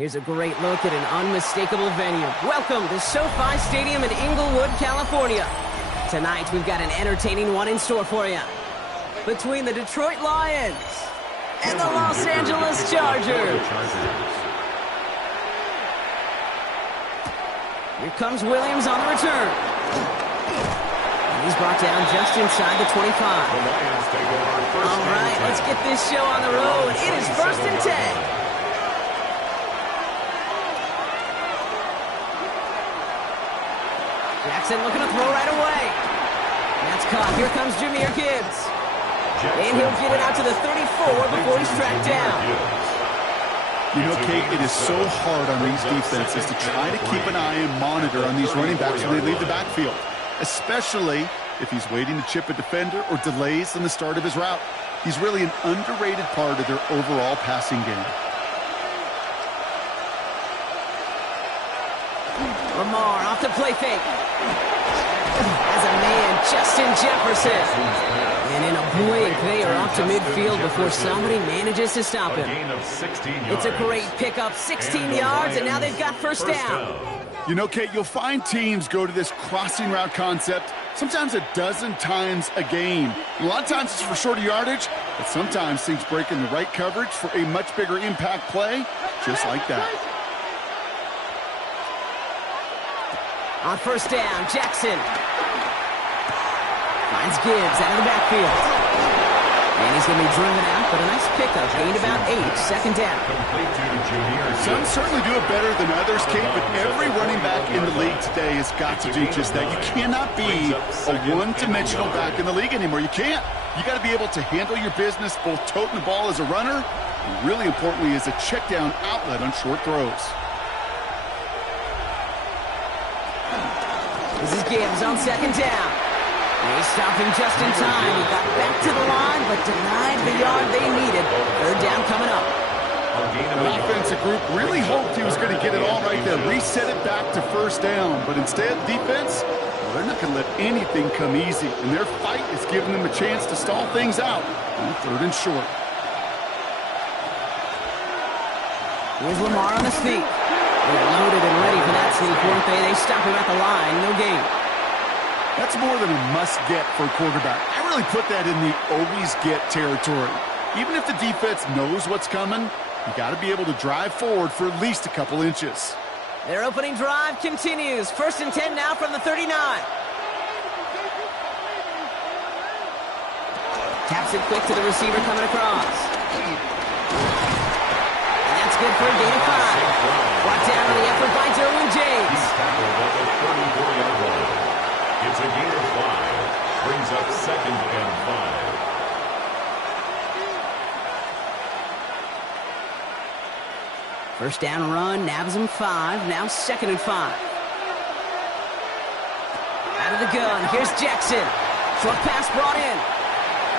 Here's a great look at an unmistakable venue. Welcome to SoFi Stadium in Inglewood, California. Tonight, we've got an entertaining one in store for you. Between the Detroit Lions and the Los Angeles Chargers. Here comes Williams on the return. And he's brought down just inside the 25. All right, let's get this show on the road. It is 1st and 10. Jackson looking to throw right away. That's caught. Here comes Jahmyr Gibbs. And he'll get it out to the 34 before he's tracked down. You know, Kate, it is so hard on these defenses to try to keep an eye and monitor on these running backs when they leave the backfield, especially if he's waiting to chip a defender or delays in the start of his route. He's really an underrated part of their overall passing game. Lamar off the play fake. As a man, Justin Jefferson. And in a blink, they are off to midfield before somebody manages to stop him. It's a great pickup, 16 yards, and now they've got first down. You know, Kate, you'll find teams go to this crossing route concept sometimes a dozen times a game. A lot of times it's for shorter yardage, but sometimes things break in the right coverage for a much bigger impact play, just like that. On first down, Jackson finds Gibbs out of the backfield. And he's going to be driven out, but a nice pickup. Gained about 8, second down. Some certainly do it better than others, Kate, but every running back in the league today has got to do just that. You cannot be a one-dimensional back in the league anymore. You can't. You got to be able to handle your business, both toting the ball as a runner, and really importantly as a check-down outlet on short throws. This is Gibbs on second down. They stopped him just in time. He got back to the line, but denied the yard they needed. Third down coming up. The offensive group really hoped he was going to get it all right there, reset it back to first down. But instead, defense, well, they're not going to let anything come easy. And their fight is giving them a chance to stall things out on third and short. Here's Lamar on the sneak. They're loaded and ready for that sneak, weren't they? They stop him at the line. No gain. That's more than a must-get for a quarterback. I really put that in the always-get territory. Even if the defense knows what's coming, you got to be able to drive forward for at least a couple inches. Their opening drive continues. 1st and 10 now from the 39. Taps it quick to the receiver coming across. And that's good for a gain of 5. Brought down on the effort by Derwin James. It's a gain of 5. Brings up 2nd and 5. First down run, nabs him 5. Now 2nd and 5. Out of the gun, here's Jackson. Short pass brought in.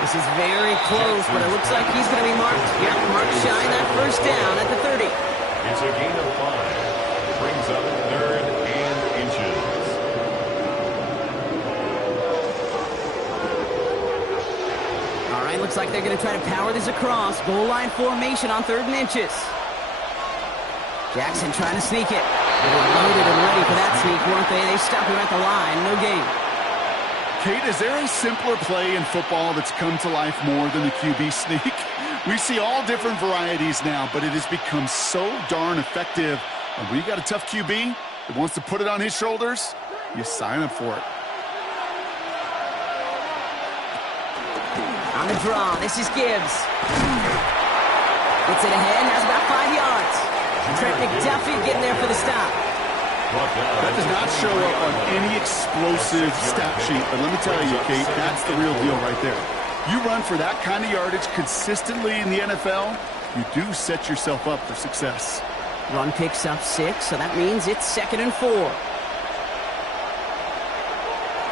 This is very close, but it looks like he's going to be marked. Yeah, marked shy that first down at the 30. It's a gain of 5. Brings up 3rd and inches. All right, looks like they're going to try to power this across. Goal line formation on 3rd and inches. Jackson trying to sneak it. They were loaded and ready for that sneak, weren't they? They stopped him at the line. No gain. Kate, is there a simpler play in football that's come to life more than the QB sneak? We see all different varieties now, but it has become so darn effective. And when you got a tough QB that wants to put it on his shoulders, you sign up for it. On the draw, this is Gibbs. Gets it ahead, has about 5 yards. Trent McDuffie getting there for the stop. That does not show up on any explosive stat sheet, but let me tell you, Kate, that's the real deal right there. You run for that kind of yardage consistently in the NFL, you do set yourself up for success. Run picks up 6, so that means it's 2nd and 4.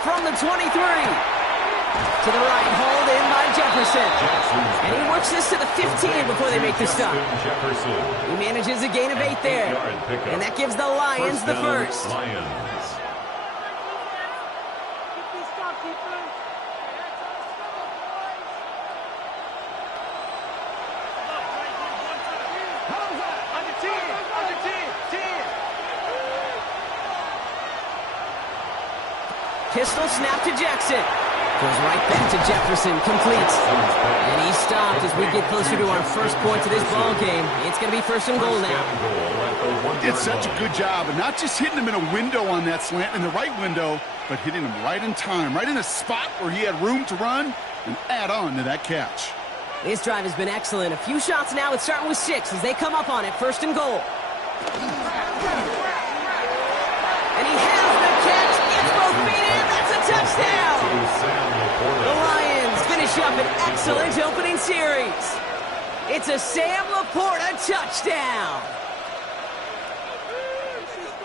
From the 23. To the right, hauled in by Jefferson. And he works this to the 15 before they make the stop. He manages a gain of 8 there. And that gives the Lions the first. Pistol snap to Jackson. Goes right back to Jefferson, complete. And he's stopped as we get closer to our first point of this ball game. It's going to be first and goal now. Did such a good job, and not just hitting him in a window on that slant, in the right window, but hitting him right in time, right in a spot where he had room to run and add on to that catch. This drive has been excellent. A few shots now. It's starting with 6 as they come up on it. First and goal. And he has the catch. Gets both feet in. That's a touchdown. The Lions finish up an excellent opening series. It's a Sam Laporta touchdown.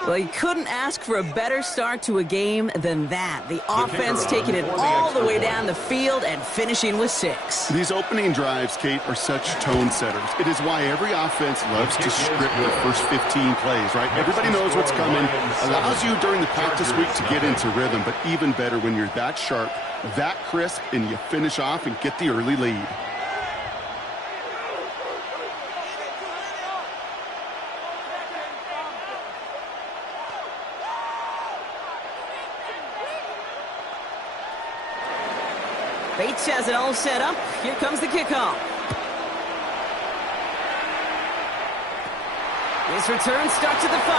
Well, you couldn't ask for a better start to a game than that. The offense taking it all the way down the field and finishing with 6. These opening drives, Kate, are such tone setters. It is why every offense loves to script their first 15 plays, right? Everybody knows what's coming. Allows you during the practice week to get into rhythm, but even better when you're that sharp, that crisp, and you finish off and get the early lead. Bates has it all set up. Here comes the kickoff. This return starts at the 5.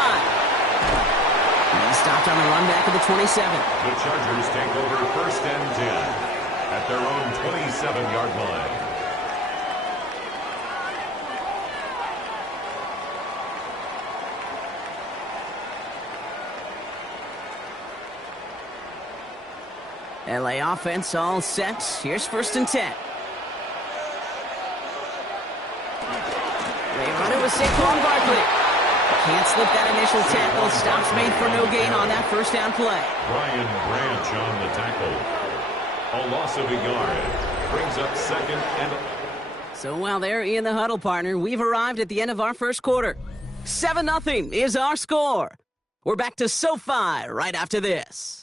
And he stopped on the run back of the 27. The Chargers take over first and 10 at their own 27-yard line. LA offense all set. Here's first and 10. They run it with Saquon Barkley. Can't slip that initial tackle. Stops made for no gain on that first down play. Brian Branch on the tackle. A loss of a yard. Brings up second and... So while they're in the huddle, partner, we've arrived at the end of our first quarter. 7-0 is our score. We're back to SoFi right after this.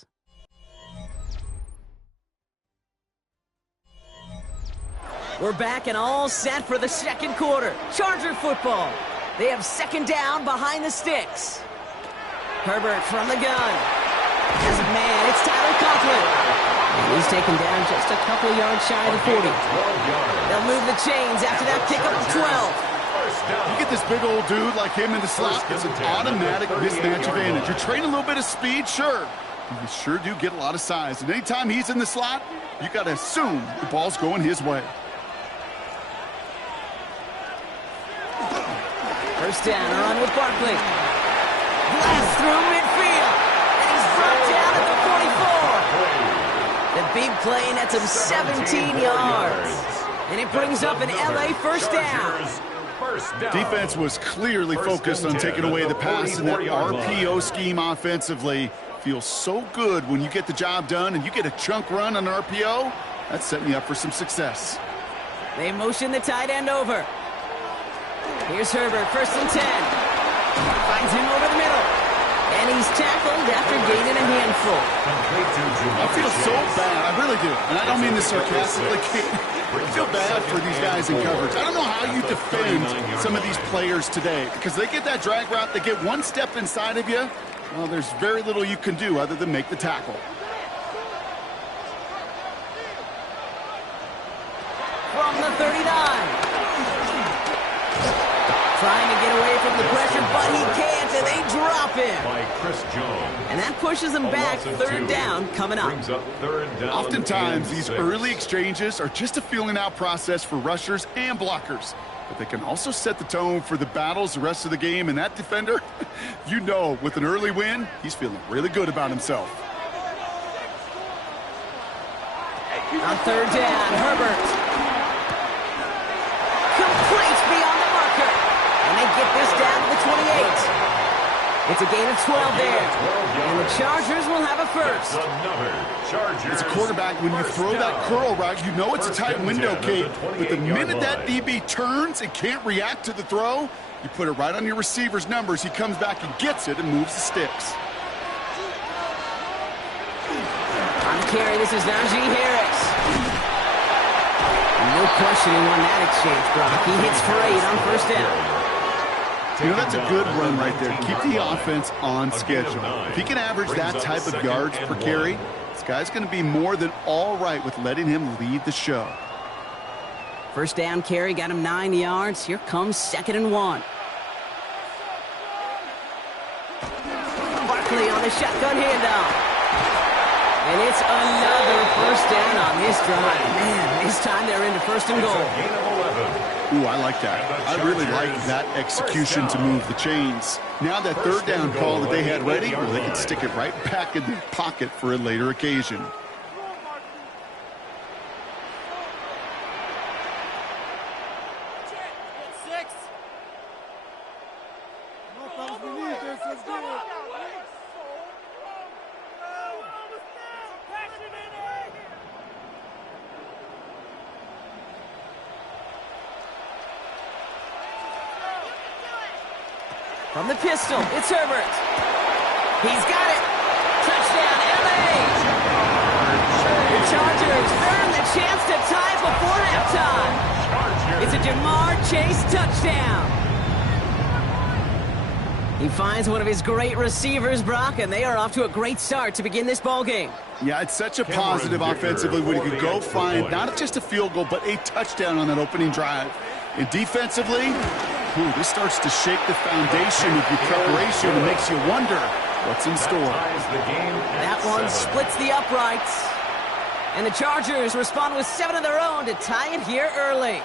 We're back and all set for the second quarter. Charger football. They have second down behind the sticks. Herbert from the gun. As a man, it's Tyler Conklin. And he's taken down just a couple yards shy of the 40. They'll move the chains after that pickup of 12. You get this big old dude like him in the slot, it's an automatic mismatch advantage. You're trading a little bit of speed, sure. You sure do get a lot of size. And anytime he's in the slot, you got to assume the ball's going his way. First down, a run with Barkley. Blast through midfield. And he's brought down at the 44. The big play nets him 17 yards. And it brings up an LA first down. Defense was clearly focused on taking away the pass in that RPO scheme offensively. Feels so good when you get the job done and you get a chunk run on RPO. That's setting you up for some success. They motion the tight end over. Here's Herbert, first and 10. Finds him over the middle. And he's tackled after gaining a handful. I feel so bad. I really do. And I don't mean this sarcastically. I feel bad for these guys in coverage. I don't know how you defend some of these players today. Because they get that drag route, they get one step inside of you. Well, there's very little you can do other than make the tackle. From the 39. Trying to get away from the pressure, but he can't, and they drop him. By Chris Jones. And that pushes him back. Third down coming up. Oftentimes, these early exchanges are just a feeling out process for rushers and blockers. But they can also set the tone for the battles the rest of the game. And that defender, you know, with an early win, he's feeling really good about himself. On third down, Herbert. Complete beyond the marker. And they get this down to the 28. It's a gain of 12 there. And the Chargers will have a first. As a quarterback, when you throw that curl route, you know it's a tight window, Kate. But the minute that DB turns and can't react to the throw, you put it right on your receiver's numbers. He comes back and gets it and moves the sticks. On the carry, this is Najee Harris. No questioning on that exchange, Brock. He hits for 8 on first down. You know, that's a good run right there. Keep the offense on schedule. If he can average that type of yards per carry, This guy's going to be more than all right with letting him lead the show. First down carry got him 9 yards. Here comes 2nd and 1. Barkley on the shotgun handoff. And it's another first down on this drive. Man, this time they're into 1st and goal. Ooh, I like that. I really like that execution to move the chains. Now that 3rd down call that they had ready, well, they can stick it right back in their pocket for a later occasion. From the pistol, it's Herbert. He's got it. Touchdown, L.A. The Chargers earn the chance to tie before halftime. It's a Jamar Chase touchdown. He finds one of his great receivers, Brock, and they are off to a great start to begin this ballgame. Yeah, it's such a positive offensively when he could go find not just a field goal, but a touchdown on that opening drive. And defensively, this starts to shake the foundation of your preparation and makes you wonder what's in store. That one splits the uprights. And the Chargers respond with 7 of their own to tie it here early.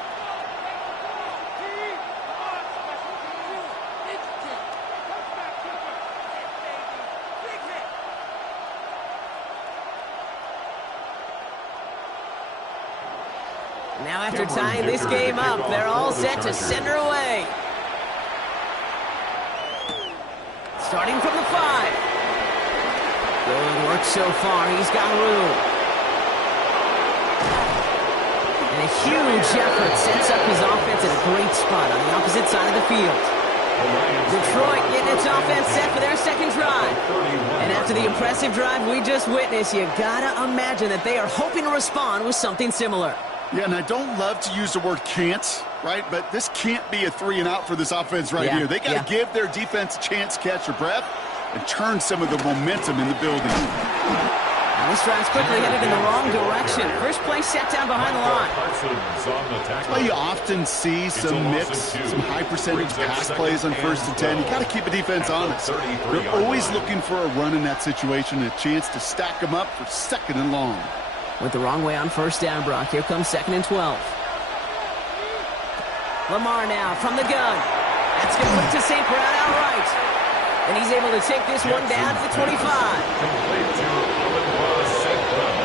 Now after tying this game up, they're all set to send her away. Starting from the 5. Good work so far. He's got room. And a huge effort sets up his offense in a great spot on the opposite side of the field. Detroit getting its offense set for their 2nd drive. And after the impressive drive we just witnessed, you gotta imagine that they are hoping to respond with something similar. Yeah, and I don't love to use the word can't, right? But this can't be a 3 and out for this offense right here. They got to give their defense a chance to catch their breath and turn some of the momentum in the building. Now this drive's quickly headed in the wrong direction. First play set down behind the line. That's why you often see some some high percentage pass plays on 1st and 10. You got to keep a defense honest. They're always looking for a run in that situation and a chance to stack them up for 2nd and long. Went the wrong way on 1st down, Brock. Here comes 2nd and 12. Lamar now from the gun. That's complete to St. Brown outright. And he's able to take this one down to the 25. Complete to St. Brown.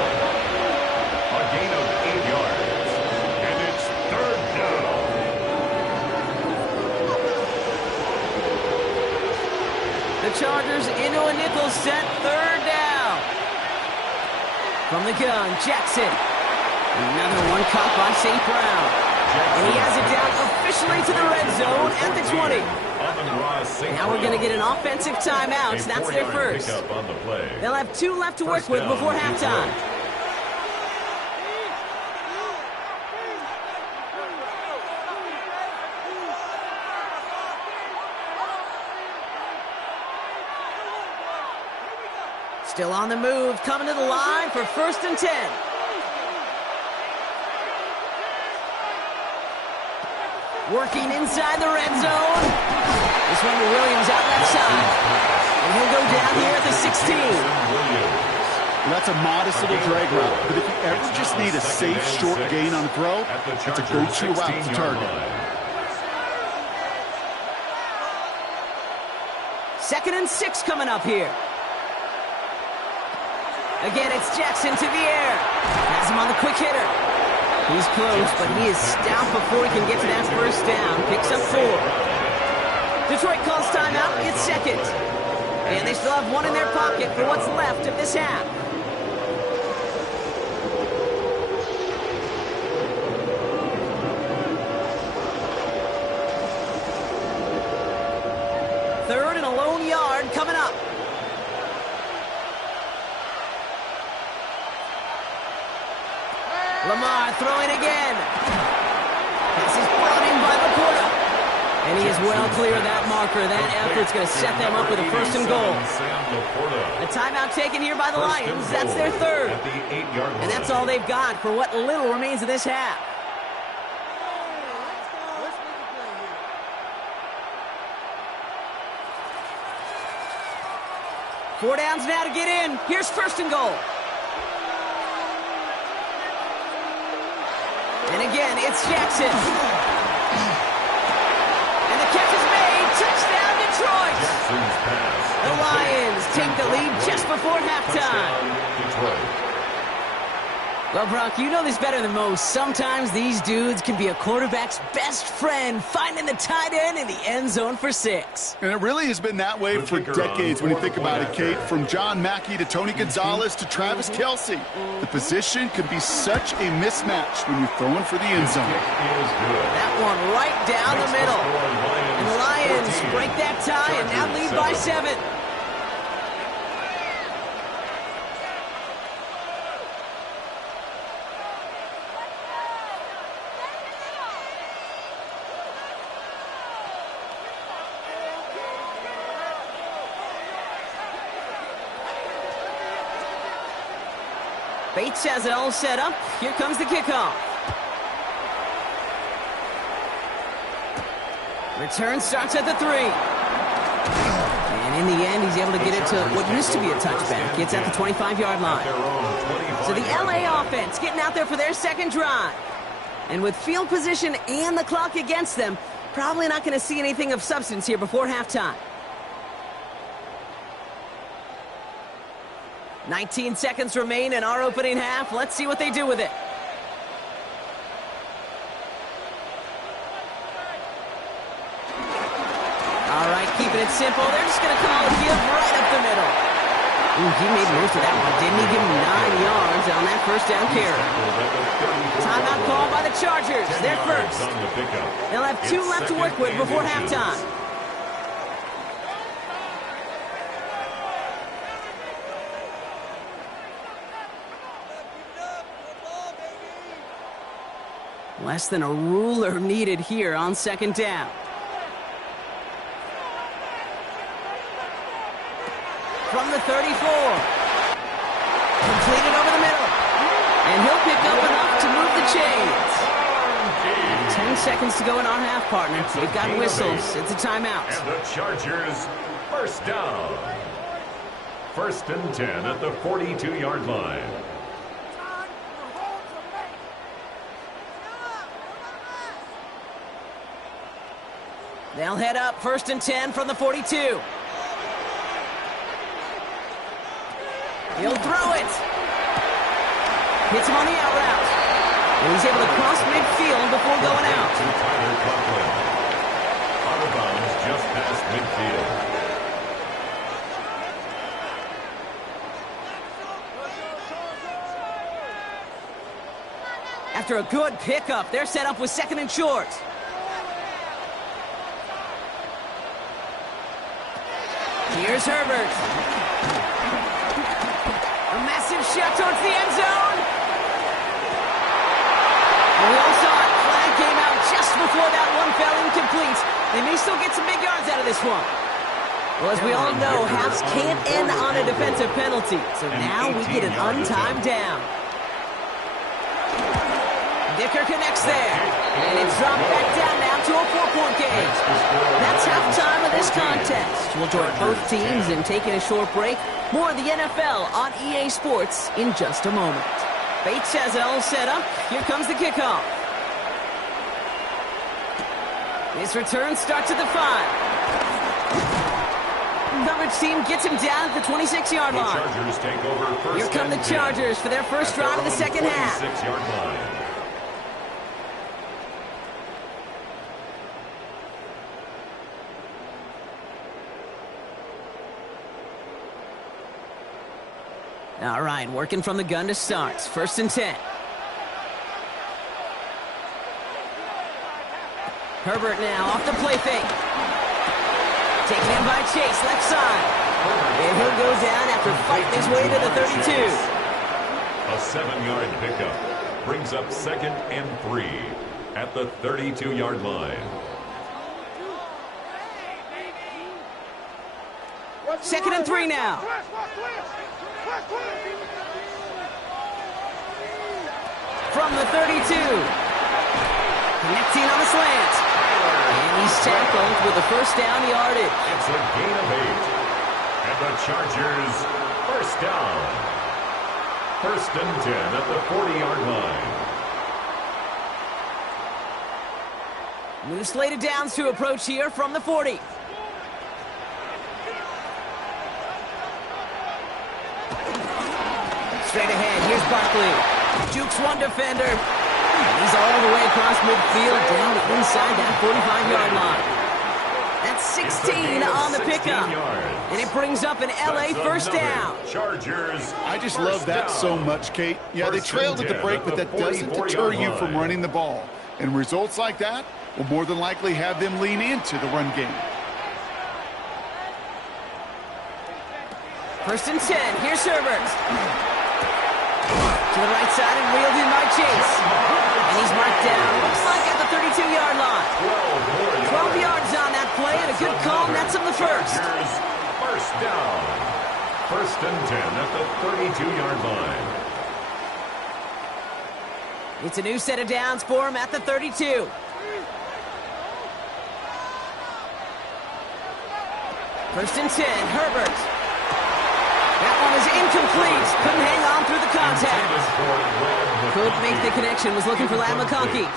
A gain of 8 yards. And it's 3rd down. The Chargers into a nickel set, 3rd down. From the gun, Jackson. Another one caught by St. Brown. And he has it down officially to the red zone at the 20. Now we're going to get an offensive timeout. That's their first. They'll have 2 left to work with before halftime. Still on the move, coming to the line for 1st and 10. Working inside the red zone. This one to Williams out left side. And he'll go down here at the 16. Well, that's a modest little drag route, but if you ever just need a safe, short gain on a throw, that's a go-to route to target. 2nd and 6 coming up here. Again, it's Jackson to the air. Has him on the quick hitter. He's close, but he is stopped before he can get to that 1st down. Picks up 4. Detroit calls timeout. It's 2nd. And they still have 1 in their pocket for what's left of this half. Third and a lone yard coming up. Lamar throwing again. This is brought in by Laporta. And he is well clear of that marker. That effort's going to set them up with a first and goal. A timeout taken here by the Lions. That's their third. And that's all they've got for what little remains of this half. Four downs now to get in. Here's first and goal. And again, it's Jackson. And the catch is made. Touchdown, Detroit. The Lions take the lead just before halftime. Well, Brock, you know this better than most. Sometimes these dudes can be a quarterback's best friend, finding the tight end in the end zone for 6. And it really has been that way for decades when you think about it, Kate. From John Mackey to Tony Gonzalez to Travis Kelce. The position can be such a mismatch when you're throwing for the end zone. That one right down the middle. And the Lions break that tie and now lead by 7. Bates has it all set up. Here comes the kickoff. Return starts at the 3. And in the end, he's able to get it to what used to be a touchback. It's at the 25-yard line. So the LA offense getting out there for their second drive. And with field position and the clock against them, probably not going to see anything of substance here before halftime. 19 seconds remain in our opening half. Let's see what they do with it. All right, keeping it simple. They're just going to call a give right up the middle. Ooh, he made most of that one, didn't he? Give him 9 yards on that first down carry. Timeout called by the Chargers. They're first. They'll have 2 left to work with before halftime. Less than a ruler needed here on second down. From the 34. Completed over the middle. And he'll pick up enough to move the chains. 10 seconds to go in our half, partner. We've got whistles. It's a timeout. And the Chargers, first down. First and 10 at the 42-yard line. They'll head up first and 10 from the 42. He'll throw it. Hits him on the out route. And he's able to cross midfield before going out. Tyler Conklin. Out of bounds just past midfield. After a good pickup, they're set up with second and short. Here's Herbert. A massive shot towards the end zone. And we all saw it. Flag came out just before that one fell incomplete. They may still get some big yards out of this one. Well, as we all know, halves can't end on a defensive penalty. So now we get an untimed down. Dicker connects there. And it's dropped back down now to a 4-point game. That's halftime of this contest. We'll join both teams in taking a short break. More of the NFL on EA Sports in just a moment. Bates has it all set up. Here comes the kickoff. This return starts at the 5. Coverage team gets him down at the 26-yard line. Chargers take over first. Here come the Chargers for their first drive of the second half. 26-yard line. All right, working from the gun to start. First and 10. Herbert now off the play fake. Taken in by Chase, left side. And he'll go down after fighting his way to the 32. A 7-yard pickup brings up second and 3 at the 32-yard line. 2nd and 3 now. From the 32. Connecting on the slant. And he's tackled with the first down yardage. It's a gain of 8. And the Chargers, first down. 1st and 10 at the 40-yard line. New slated downs to approach here from the 40. Straight ahead, here's Barkley. Jukes one defender. And he's all the way across midfield down inside that 45-yard line. That's 16 on the pickup. And it brings up an LA first down. Chargers. I just love that so much, Kate. Yeah, they trailed at the break, but that doesn't deter you from running the ball. And results like that will more than likely have them lean into the run game. 1st and 10. Here's Herbert. To the right side and reeled in by Chase. And he's marked down. Looks like at the 32-yard line. 12 yards on that play and a good call. Nets him the first. First down. 1st and 10 at the 32-yard line. It's a new set of downs for him at the 32. First and 10, Herbert. That one is incomplete. Couldn't hang on through the contact. Couldn't make the connection. Was looking for Ladd McConkey.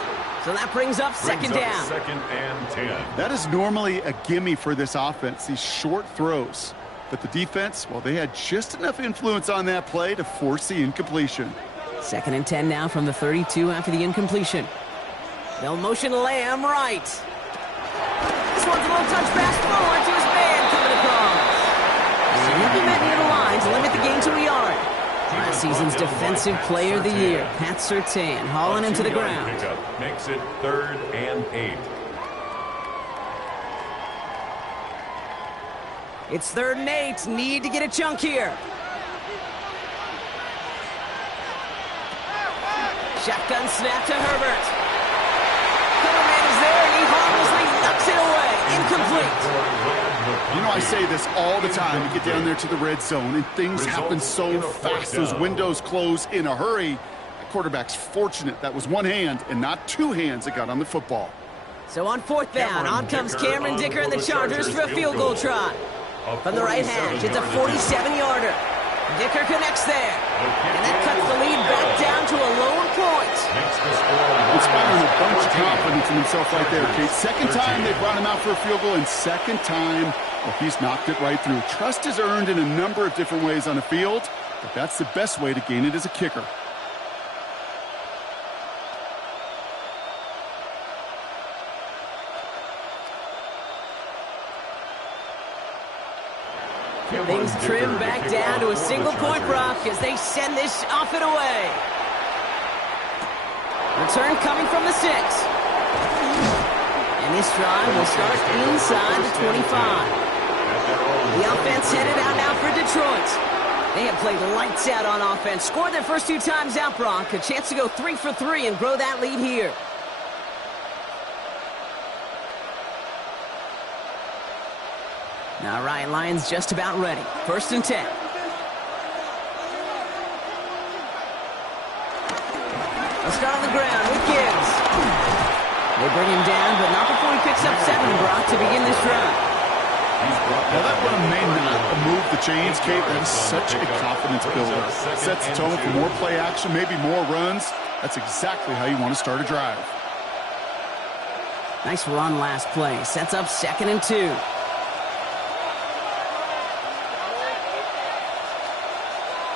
So that brings up second down. 2nd and 10. That is normally a gimme for this offense, these short throws. But the defense, well, they had just enough influence on that play to force the incompletion. 2nd and 10 now from the 32 after the incompletion. They'll motion Lamb right. This one's a little touch pass forward to his man coming across. And he'll be met near the line to limit the gain to a yard. Last season's Defensive Player of the Year, Pat Surtain, hauling him to the ground. Pickup makes it 3rd and 8. It's 3rd and 8. Need to get a chunk here. Shotgun snap to Herbert. Coverman is there, and he harmlessly knocks it away. Incomplete. You know, I say this all the time. You get down there to the red zone, and things happen so fast. Those windows close in a hurry. The quarterback's fortunate that was one hand and not two hands that got on the football. So on 4th down, on comes Cameron Dicker and the Chargers for a field goal try. From the right hash, it's a 47-yarder. Dicker connects there. And that cuts the lead back down to a lone point. Inspiring a bunch of confidence in himself right there, Kate. Second time they brought him out for a field goal, and second time, well, he's knocked it right through. Trust is earned in a number of different ways on the field, but that's the best way to gain it as a kicker. Things trim back down to a single-point rock as they send this off and away. Return coming from the 6. And this drive will start inside the 25. The offense headed out now for Detroit. They have played lights out on offense. Scored their first 2 times out, Brock. A chance to go 3 for 3 and grow that lead here. All right, Lions just about ready. 1st and 10. They'll start on the ground with Gibbs. They bring him down, but not before he picks up 7, Brock, to begin this drive. Well, that run may not move the chains, Kate. That is such a confidence builder. Sets the tone for more play action, maybe more runs. That's exactly how you want to start a drive. Nice run last play. Sets up 2nd and 2.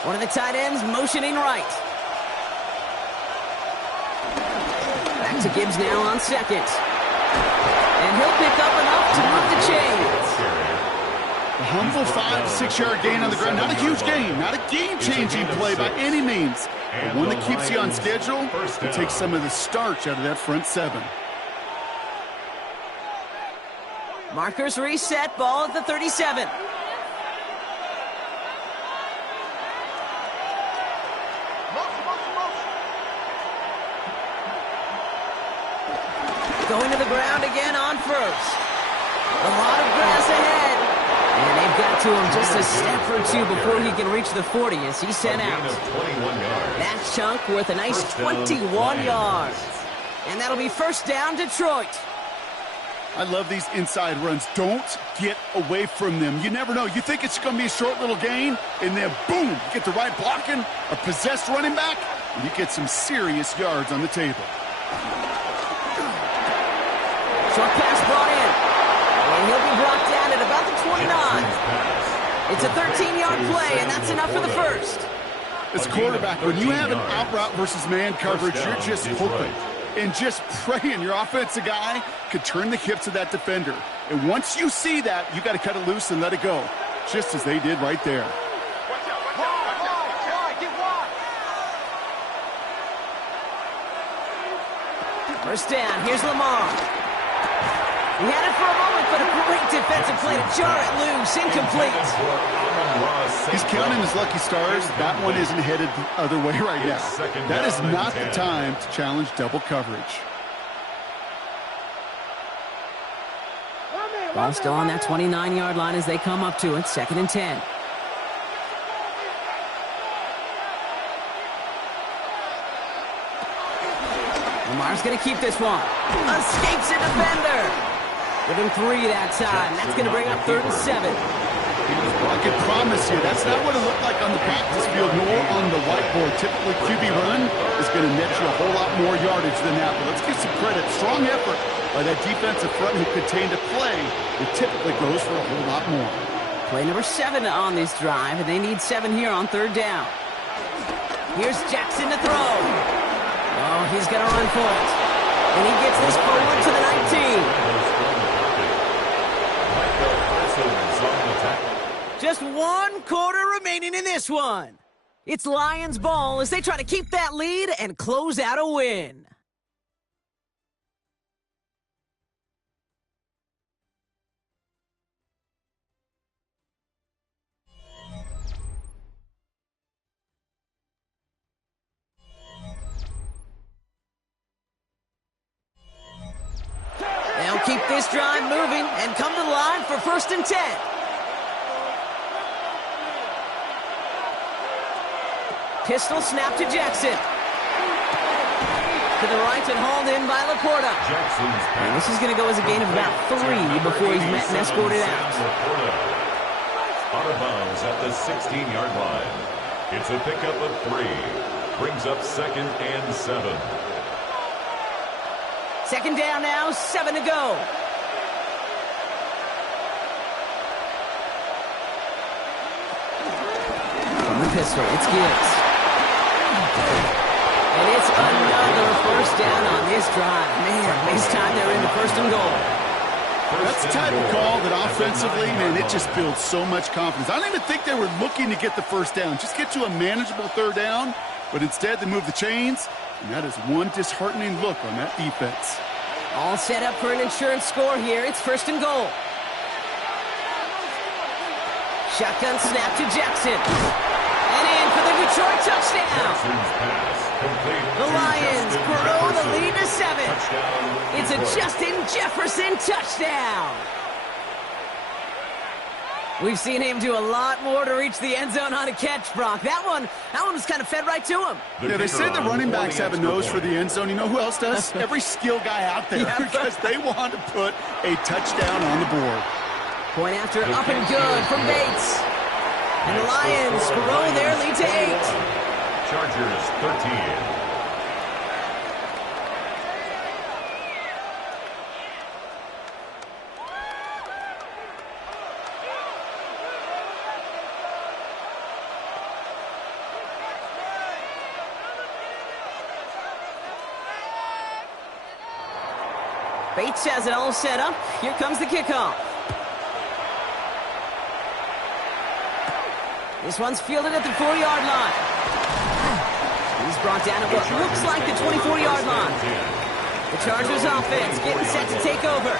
One of the tight ends motioning right. Back to Gibbs now on 2nd. And he'll pick up enough to move the chains. A humble 5 to 6 yard gain on the ground. Not a huge gain, not a game-changing play by any means. But one that keeps you on schedule and takes some of the starch out of that front 7. Markers reset, ball at the 37. Going to the ground again on 1st. A lot of grass ahead. And they've got to him just a step or two before he can reach the 40 as he's sent out. That chunk worth a nice 21 yards. And that'll be first down, Detroit. I love these inside runs. Don't get away from them. You never know. You think it's going to be a short little gain, and then boom, you get the right blocking, a possessed running back, and you get some serious yards on the table. Short pass brought in. And he'll be brought down at about the 29. It's a 13-yard play, and that's enough for the first. As a quarterback, when you have an out route versus man coverage, you're just hoping and just praying your offensive guy could turn the hips of that defender. And once you see that, you got to cut it loose and let it go, just as they did right there. First down, here's Lamar. He had it for a moment, but a great defensive play to jar it loose, incomplete. He's counting his lucky stars. That one isn't headed the other way right now. That is not the time to challenge double coverage. Ball still on that 29-yard line as they come up to it, 2nd and 10. Lamar's going to keep this one. Escapes a defender. Give him 3 that time. That's going to bring up 3rd and 7. I can promise you, that's not what it looked like on the practice field nor on the whiteboard. Typically, QB run is going to net you a whole lot more yardage than that. But let's give some credit. Strong effort by that defensive front who contained a play that typically goes for a whole lot more. Play number 7 on this drive, and they need 7 here on 3rd down. Here's Jackson to throw. Oh, he's going to run for it. And he gets this forward to the 19. Just 1 quarter remaining in this one. It's Lions ball as they try to keep that lead and close out a win. They'll keep this drive moving and come to the line for 1st and 10. Pistol snap to Jackson. To the right and hauled in by Laporta. And this is going to go as a gain of about 3 before he's met and escorted out. Out of bounds at the 16-yard line. It's a pickup of 3. Brings up 2nd and 7. 2nd down now, 7 to go. From the pistol, it's Gibbs. And it's another 1st down on this drive. Man, this time they're in the 1st and goal. That's the type of call that offensively, man, it just builds so much confidence. I don't even think they were looking to get the 1st down. Just get to a manageable 3rd down. But instead, they move the chains. And that is one disheartening look on that defense. All set up for an insurance score here. It's 1st and goal. Shotgun snap to Jackson. And in for the Detroit touchdown. The Lions grow the lead to 7. It's a Justin Jefferson touchdown. We've seen him do a lot more to reach the end zone on a catch, Brock. That one was kind of fed right to him. Yeah, they say the running backs have a nose for the end zone. You know who else does? Every skill guy out there, because they want to put a touchdown on the board. Point after up and good from Bates. And the Lions grow their lead to 8. Chargers 13. Bates has it all set up. Here comes the kickoff. This one's fielded at the 4-yard line. He's brought down at what looks like the 24-yard line. The Chargers offense getting set to take over.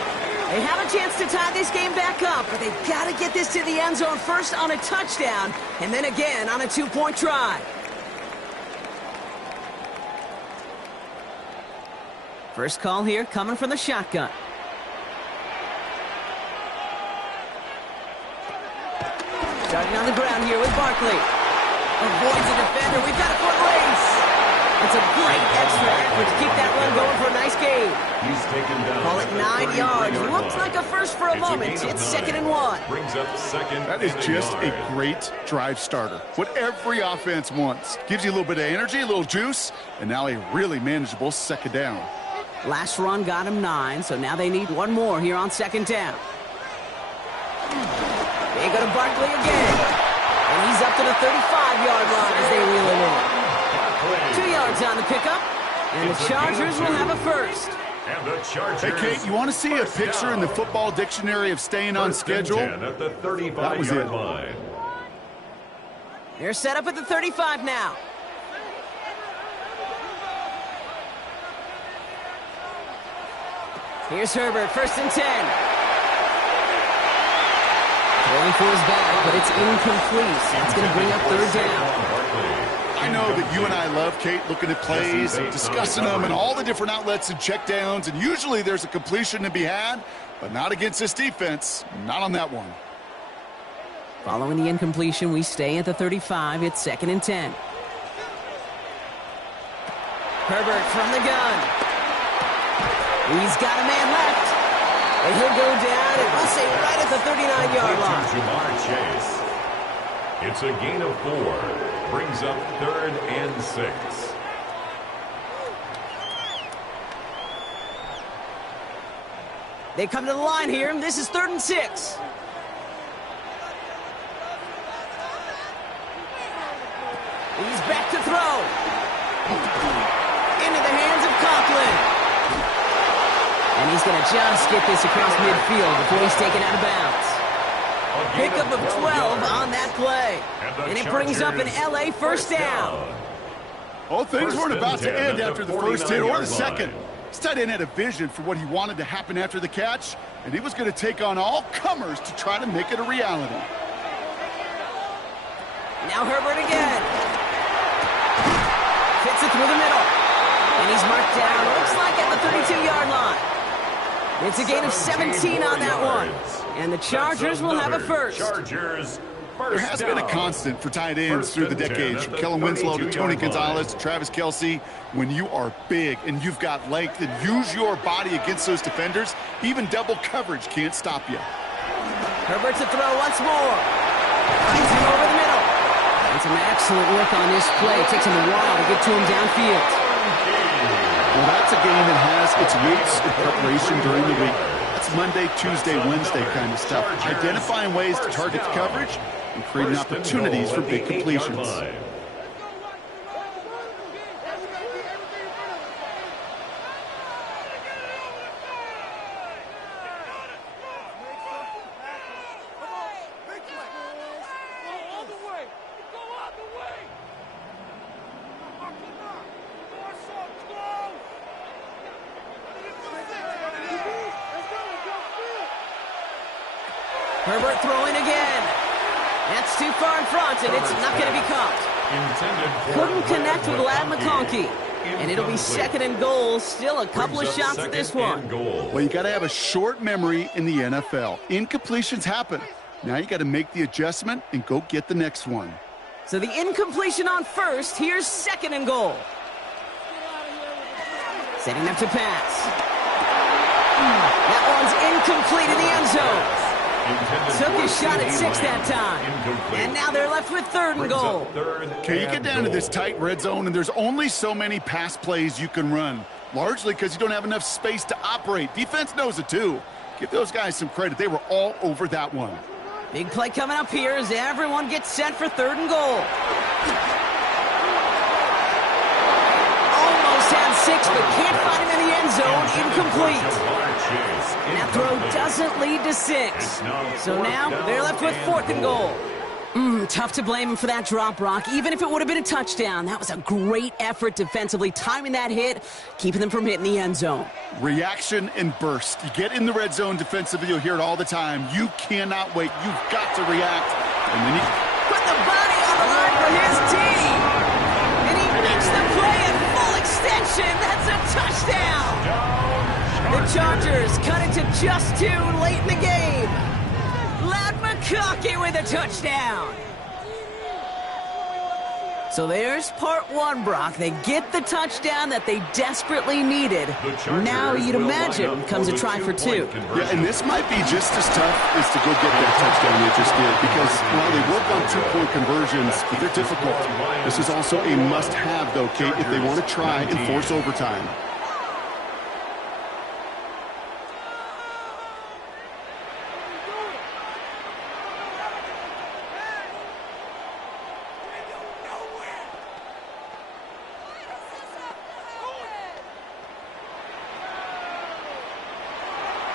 They have a chance to tie this game back up, but they've got to get this to the end zone first on a touchdown, and then again on a 2-point try. First call here coming from the shotgun. Starting on the ground here with Barkley. Avoids a defender. We've got a foot race. It's a great extra effort to keep that run going for a nice gain. He's taken down. Call it 9 yards. Looks like a first for a moment. It's 2nd and 1. Brings up second. That is just a great drive starter. What every offense wants. Gives you a little bit of energy, a little juice, and now a really manageable 2nd down. Last run got him 9, so now they need one more here on 2nd down. They go to Barkley again. And he's up to the 35-yard line as they reel him in. 2 yards on the pickup, and the Chargers will have a first. And the Chargers. Hey, Kate, you want to see a picture in the football dictionary of staying on schedule? At the 35 That was it. line. They're set up at the 35 now. Here's Herbert, 1st and 10. Going for his back, but it's incomplete. That's going to bring up 3rd down. I know that you and I love, Kate, looking at plays and discussing them and all the different outlets and checkdowns, and usually there's a completion to be had, but not against this defense. Not on that one. Following the incompletion, we stay at the 35. It's 2nd and 10. Herbert from the gun. He's got a man left. And he'll go down, and we'll say right at the 39-yard line. Ja'Marr Chase. It's a gain of 4. Brings up 3rd and 6. They come to the line here, and this is 3rd and 6. He's back to throw. Into the hands of Conklin. And he's going to just get this across midfield before he's taken out of bounds. Pickup of 12 on that play. And it brings up an LA first down. Oh, things weren't about to end after the first hit or the second. line. This tight end had a vision for what he wanted to happen after the catch, and he was going to take on all comers to try to make it a reality. Now Herbert again. Fits it through the middle. And he's marked down, looks like at the 32-yard line. It's a gain of 17 on that one. And the Chargers will have a first. Chargers There has been a constant for tight ends through the decades, from Kellen Winslow to Tony Gonzalez to Travis Kelce. When you are big and you've got length and use your body against those defenders, even double coverage can't stop you. Herbert to throw once more. Finds him over the middle. And some excellent work on this play. It takes him a while to get to him downfield. Well, that's a game that has its roots in preparation during the week. That's Monday, Tuesday, Wednesday kind of stuff. Identifying ways to target the coverage and creating opportunities for big completions. Herbert throwing again. That's too far in front, and it's not going to be caught. Couldn't connect with Ladd McConkey. And it'll be 2nd and goal. Still a couple of shots at this one. Well, you got to have a short memory in the NFL. Incompletions happen. Now you got to make the adjustment and go get the next one. So the incompletion on first. Here's 2nd and goal. Setting up to pass. That one's incomplete in the end zone. Took his shot at 6 that time. And now they're left with 3rd and goal. Okay, you get down to this tight red zone, and there's only so many pass plays you can run, largely because you don't have enough space to operate. Defense knows it, too. Give those guys some credit. They were all over that one. Big play coming up here as everyone gets set for 3rd and goal. Almost had 6, but can't find him in the end zone. Incomplete. And that throw doesn't lead to 6. So now they're left with 4th and goal. Tough to blame him for that drop, Brock. Even if it would have been a touchdown, that was a great effort defensively, timing that hit, keeping them from hitting the end zone. Reaction and burst. You get in the red zone defensively, you'll hear it all the time. You cannot wait. You've got to react. And then put the body on the line for his team. And he makes the play at full extension. That's a touchdown. The Chargers cut it to just 2 late in the game. Ladd cocky with a touchdown. So there's part one, Brock. They get the touchdown that they desperately needed. Now you'd imagine comes a try for two. Yeah, and this might be just as tough as to go get that touchdown they just did, because while they work on two-point conversions, but they're difficult. This is also a must-have, though, Kate, if they want to try and force overtime.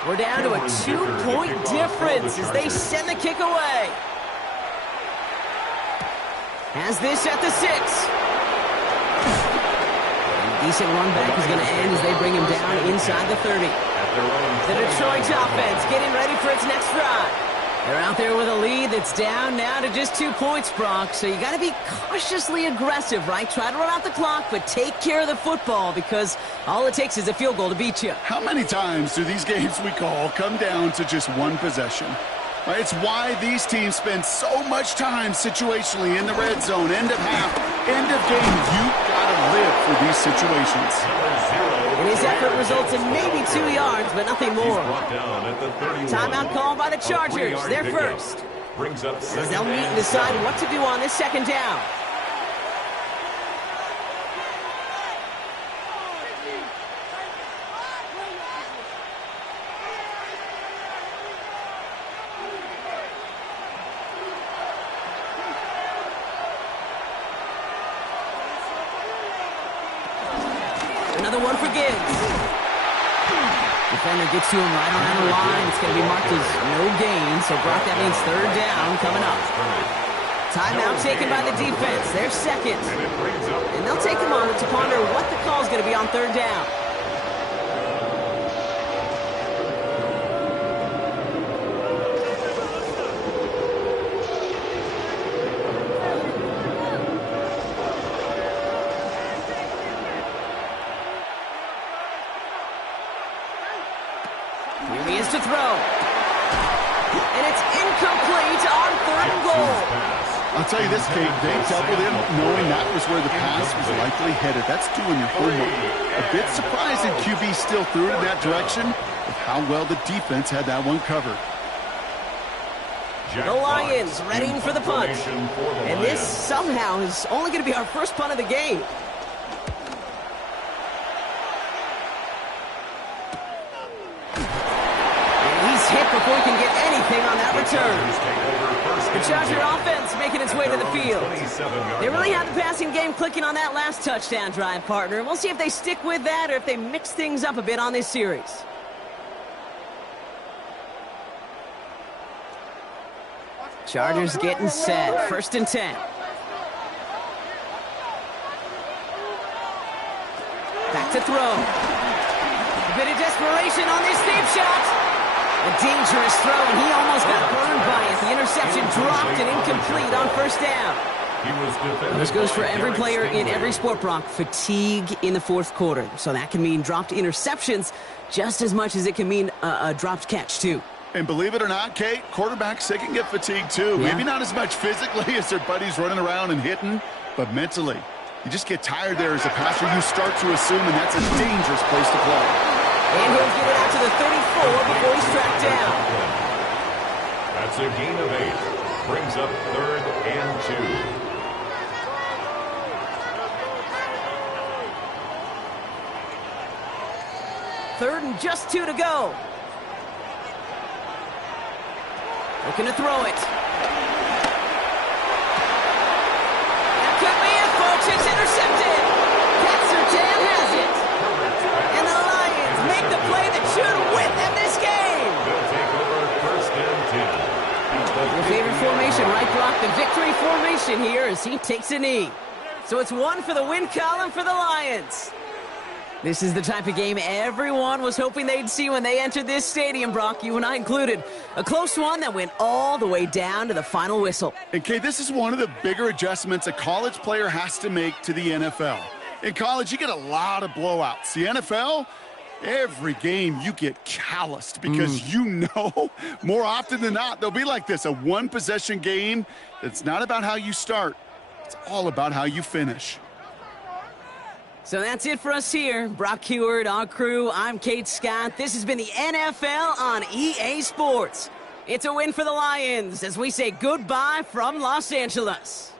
We're down to a 2-point difference as they send the kick away. Has this at the 6. Decent run back is going to end as they bring him down inside the 30. The Detroit offense getting ready for its next drive. They're out there with a lead that's down now to just 2 points, Brock. So you got to be cautiously aggressive, right? Try to run out the clock, but take care of the football because all it takes is a field goal to beat you. How many times do these games we call come down to just one possession? Right? It's why these teams spend so much time situationally in the red zone, end of half, end of game. You've got to live for these situations. And his effort results in maybe 2 yards, but nothing more. Timeout called by the Chargers. They're first. As they'll meet and decide what to do on this second down. Another one for Gibbs. Defender gets to him right around the line. It's going to be marked as no gain, so Brock, that means third down coming up. Timeout taken by the defense. They're second. And they'll take a moment to ponder what the call is going to be on third down. Here he is to throw. And it's incomplete on third and goal. I'll tell you this, Kate, they doubled him knowing that was where the pass was likely headed. That's doing your homework. A bit surprising QB still threw it in that direction with how well the defense had that one covered. The Lions readying for the punt. And this somehow is only going to be our first punt of the game. Hit before he can get anything on that return. The Charger offense making its way to the field. They really had the passing game clicking on that last touchdown drive, partner. We'll see if they stick with that or if they mix things up a bit on this series. Chargers getting set. 1st and 10. Back to throw. A bit of desperation on this deep shot. A dangerous throw, and he almost got burned by it. The interception dropped and incomplete on first down. This goes for every player in every sport, Brock. Fatigue in the fourth quarter. So that can mean dropped interceptions just as much as it can mean a dropped catch, too. And believe it or not, Kate, quarterbacks, they can get fatigued, too. Yeah. Maybe not as much physically as their buddies running around and hitting, but mentally. You just get tired there as a passer. You start to assume, and that's a dangerous place to play. And he'll get it out to the 34 before he's tracked down. That's a gain of 8. Brings up 3rd and 2. 3rd and just 2 to go. Looking to throw it. That could be it, folks. It's intercepted. Pat Surtain has it. And the Lions make the play that should win them this game. They'll take over 1st and 10. Your favorite formation, right, Brock? The victory formation here as he takes a knee. So it's 1 for the win column for the Lions. This is the type of game everyone was hoping they'd see when they entered this stadium, Brock, you and I included. A close one that went all the way down to the final whistle. And, Kate, this is one of the bigger adjustments a college player has to make to the NFL. In college, you get a lot of blowouts. The NFL, Every game you get calloused because you know more often than not they'll be like this, a one-possession game. It's not about how you start. It's all about how you finish. So that's it for us here. Brock Huard, our crew, I'm Kate Scott. This has been the NFL on EA Sports. It's a win for the Lions as we say goodbye from Los Angeles.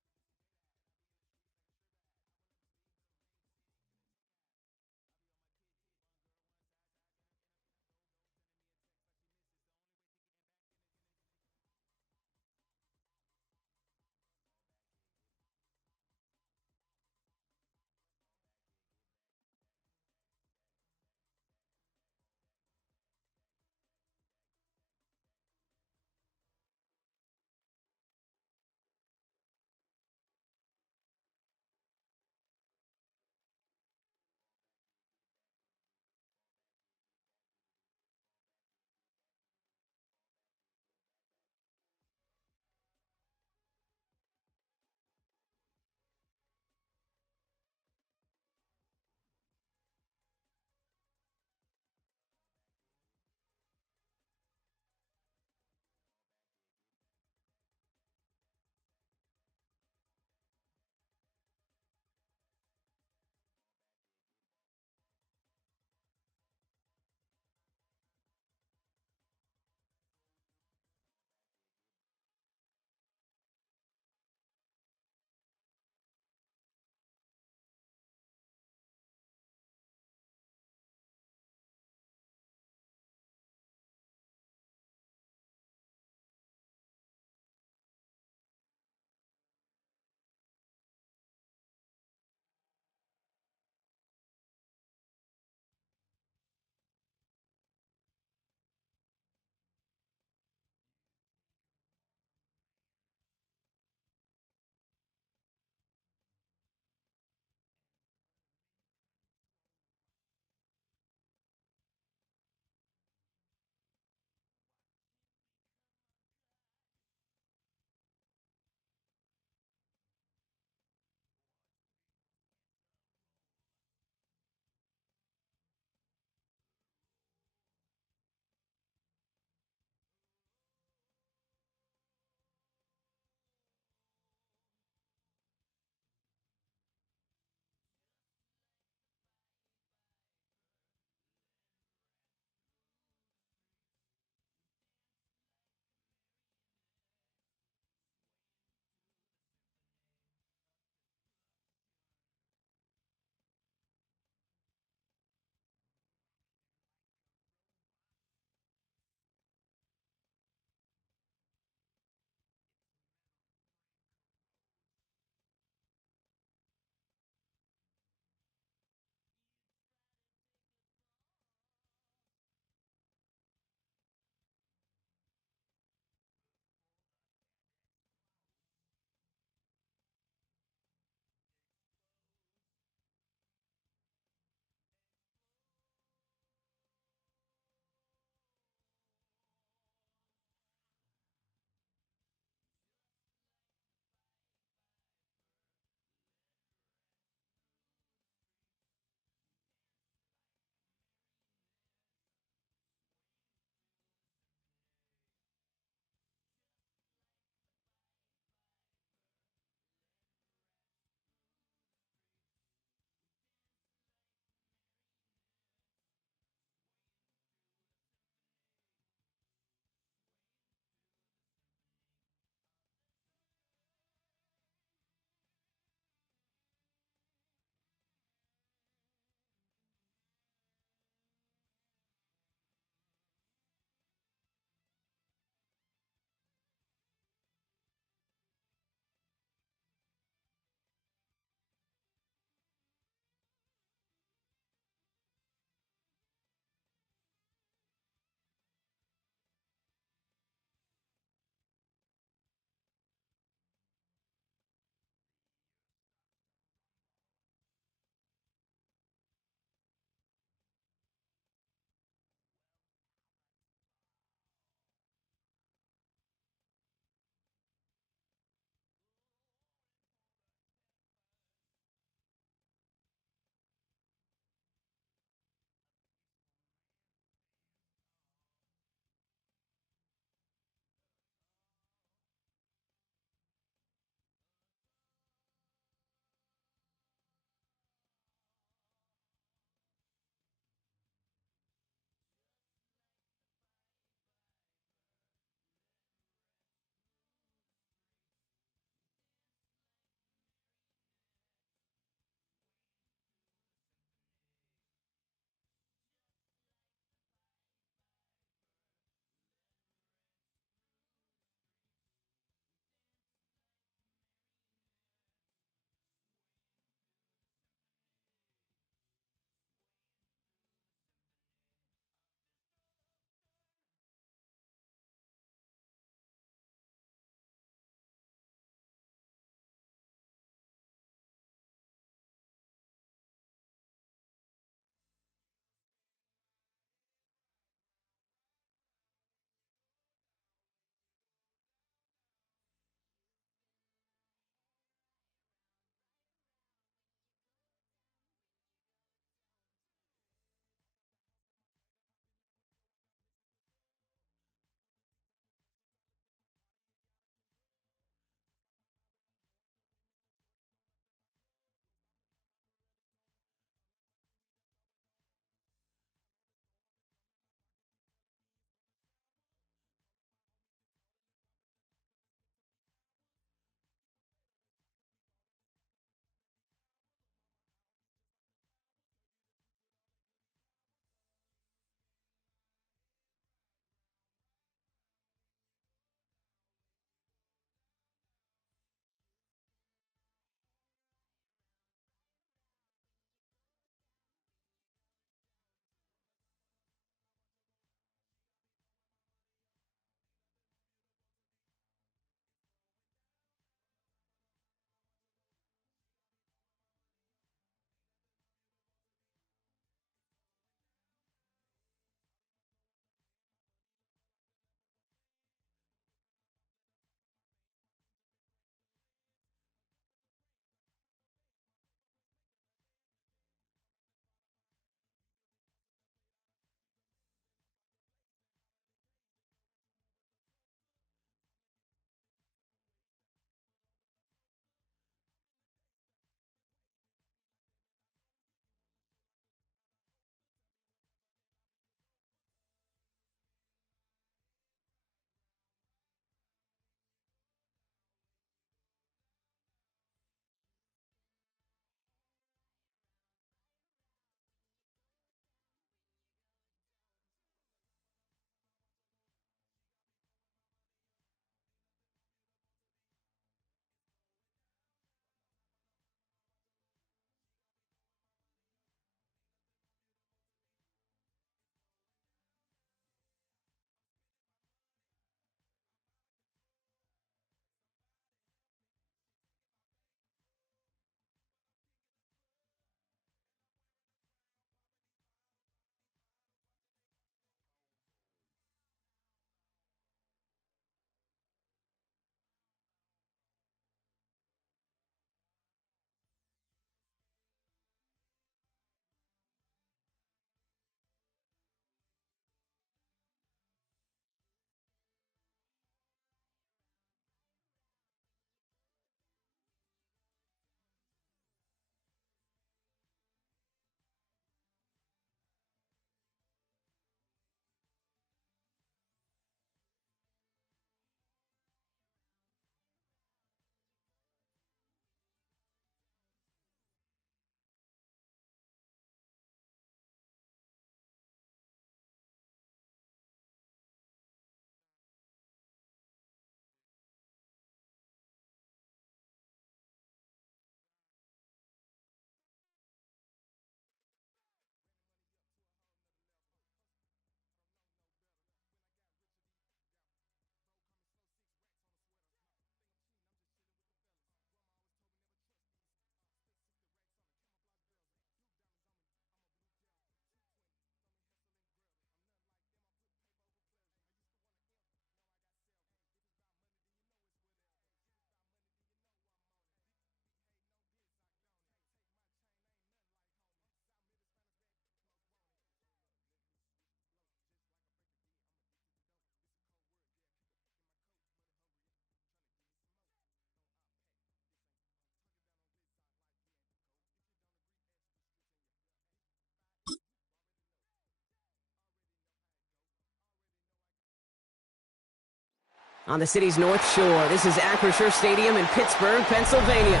On the city's North Shore, this is Acrisure Stadium in Pittsburgh, Pennsylvania.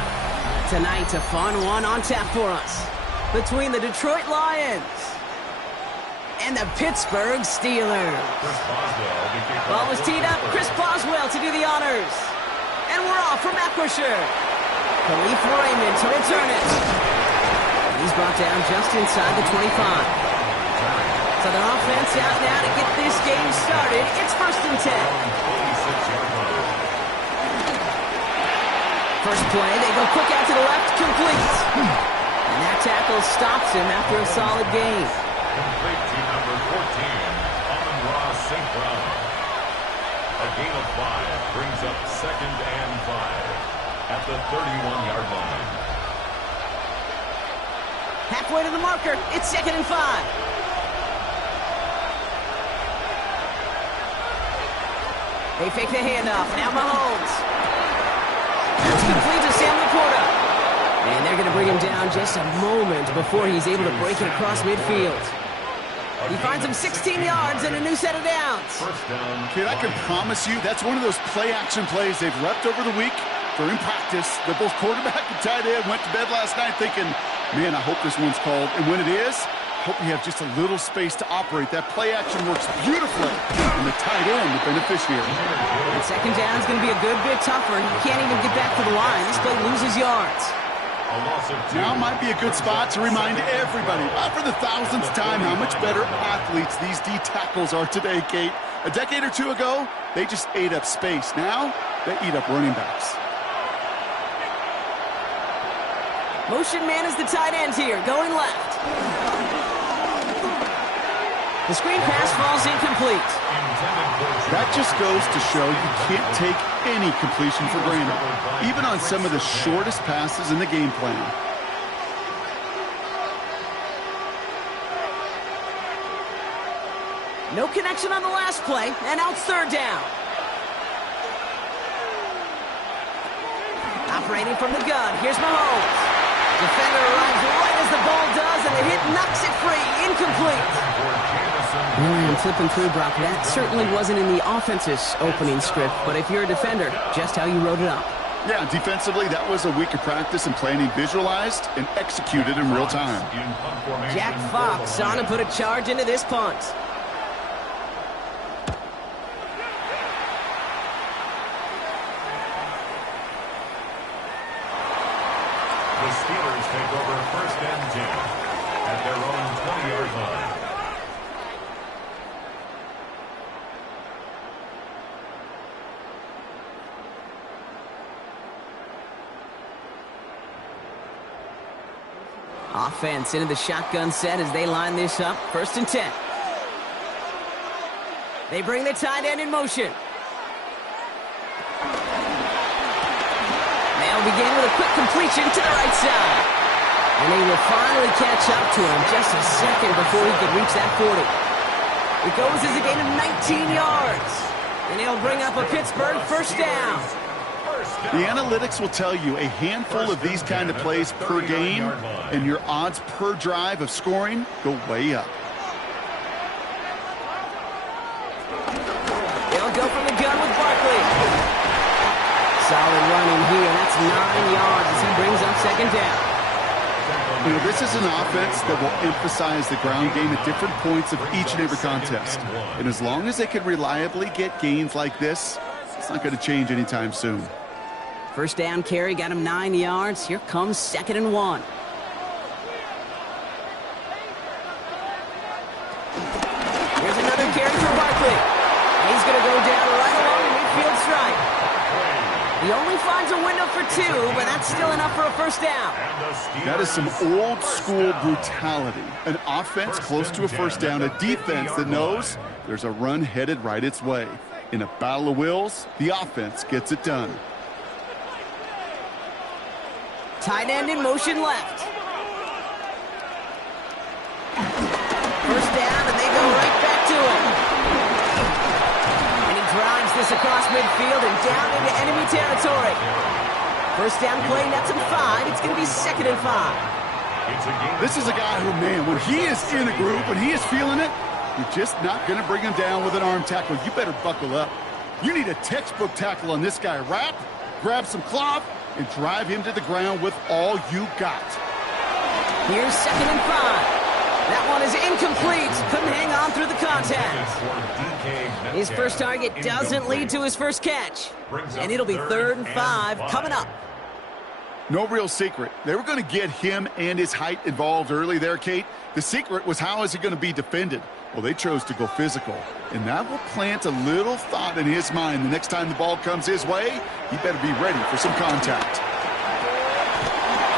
Tonight, a fun one on tap for us between the Detroit Lions and the Pittsburgh Steelers. Ball was teed up. Chris Boswell to do the honors. And we're off from Acrisure. Khalif Raymond to return it. He's brought down just inside the 25. So their offense out now to get this game started. It's 1st and 10. First play, they go quick out to the left, complete. And that tackle stops him after a solid gain. Complete to number 14, Amon-Ra St. Brown. A gain of 5 brings up 2nd and 5 at the 31-yard line. Halfway to the marker, it's 2nd and 5. They fake the handoff. Now Mahomes. It's complete to Sam Laporta. And they're going to bring him down just a moment before he's able to break it across midfield. He finds him 16 yards and a new set of downs. Kid, I can promise you that's one of those play-action plays they've left over the week for in practice. They're both quarterback and tight end. Went to bed last night thinking, man, I hope this one's called. And when it is, hope you have just a little space to operate. That play action works beautifully. And the tight end, the beneficiary. And 2nd down is going to be a good bit tougher. He can't even get back to the line. This play loses yards. Now might be a good spot to remind everybody, not for the 1000th time, how much better athletes these D tackles are today, Kate. A decade or two ago, they just ate up space. Now, they eat up running backs. Motion man is the tight end here, going left. The screen pass falls incomplete. That just goes to show you can't take any completion for granted, even on some of the shortest passes in the game plan. No connection on the last play, and now it's 3rd down. Operating from the gun, here's Mahomes. Defender arrives right as the ball does, and the hit knocks it free. Incomplete. I'm flipping through, Brock. That certainly wasn't in the offense's opening script, but if you're a defender, just how you wrote it up. Yeah, defensively, that was a week of practice and planning visualized and executed in real time. Jack Fox on to put a charge into this punt. The Steelers take over 1st and 10 at their own 20-yard line. Offense into the shotgun set as they line this up. 1st and 10. They bring the tight end in motion. They'll begin with a quick completion to the right side. And they will finally catch up to him just a second before he could reach that 40. It goes as a gain of 19 yards. And they'll bring up a Pittsburgh 1st down. The analytics will tell you a handful of these kind of plays per game, and your odds per drive of scoring go way up. They'll go from the gun with Barkley. Solid running here. That's 9 yards as he brings up 2nd down. You know, this is an offense that will emphasize the ground game at different points of each and every contest. And as long as they can reliably get gains like this, it's not going to change anytime soon. 1st down carry got him 9 yards. Here comes 2nd and 1. Here's another carry for Barkley. He's going to go down right along the midfield stripe. He only finds a window for 2, but that's still enough for a 1st down. That is some old school brutality. An offense close to a 1st down, a defense that knows there's a run headed right its way. In a battle of wills, the offense gets it done. Tight end in motion left. 1st down, and they go right back to him. And he drives this across midfield and down into enemy territory. 1st down play, nets him 5. It's going to be 2nd and 5. This is a guy who, man, when he is in a group, when he is feeling it, you're just not going to bring him down with an arm tackle. You better buckle up. You need a textbook tackle on this guy. Wrap, grab some cloth, and drive him to the ground with all you got. Here's 2nd and 5. That one is incomplete. Couldn't hang on through the contact. His first target doesn't lead to his first catch. And it'll be 3rd and 5 coming up. No real secret. They were going to get him and his height involved early there, Kate. The secret was, how is he going to be defended? Well, they chose to go physical. And that will plant a little thought in his mind. The next time the ball comes his way, he better be ready for some contact.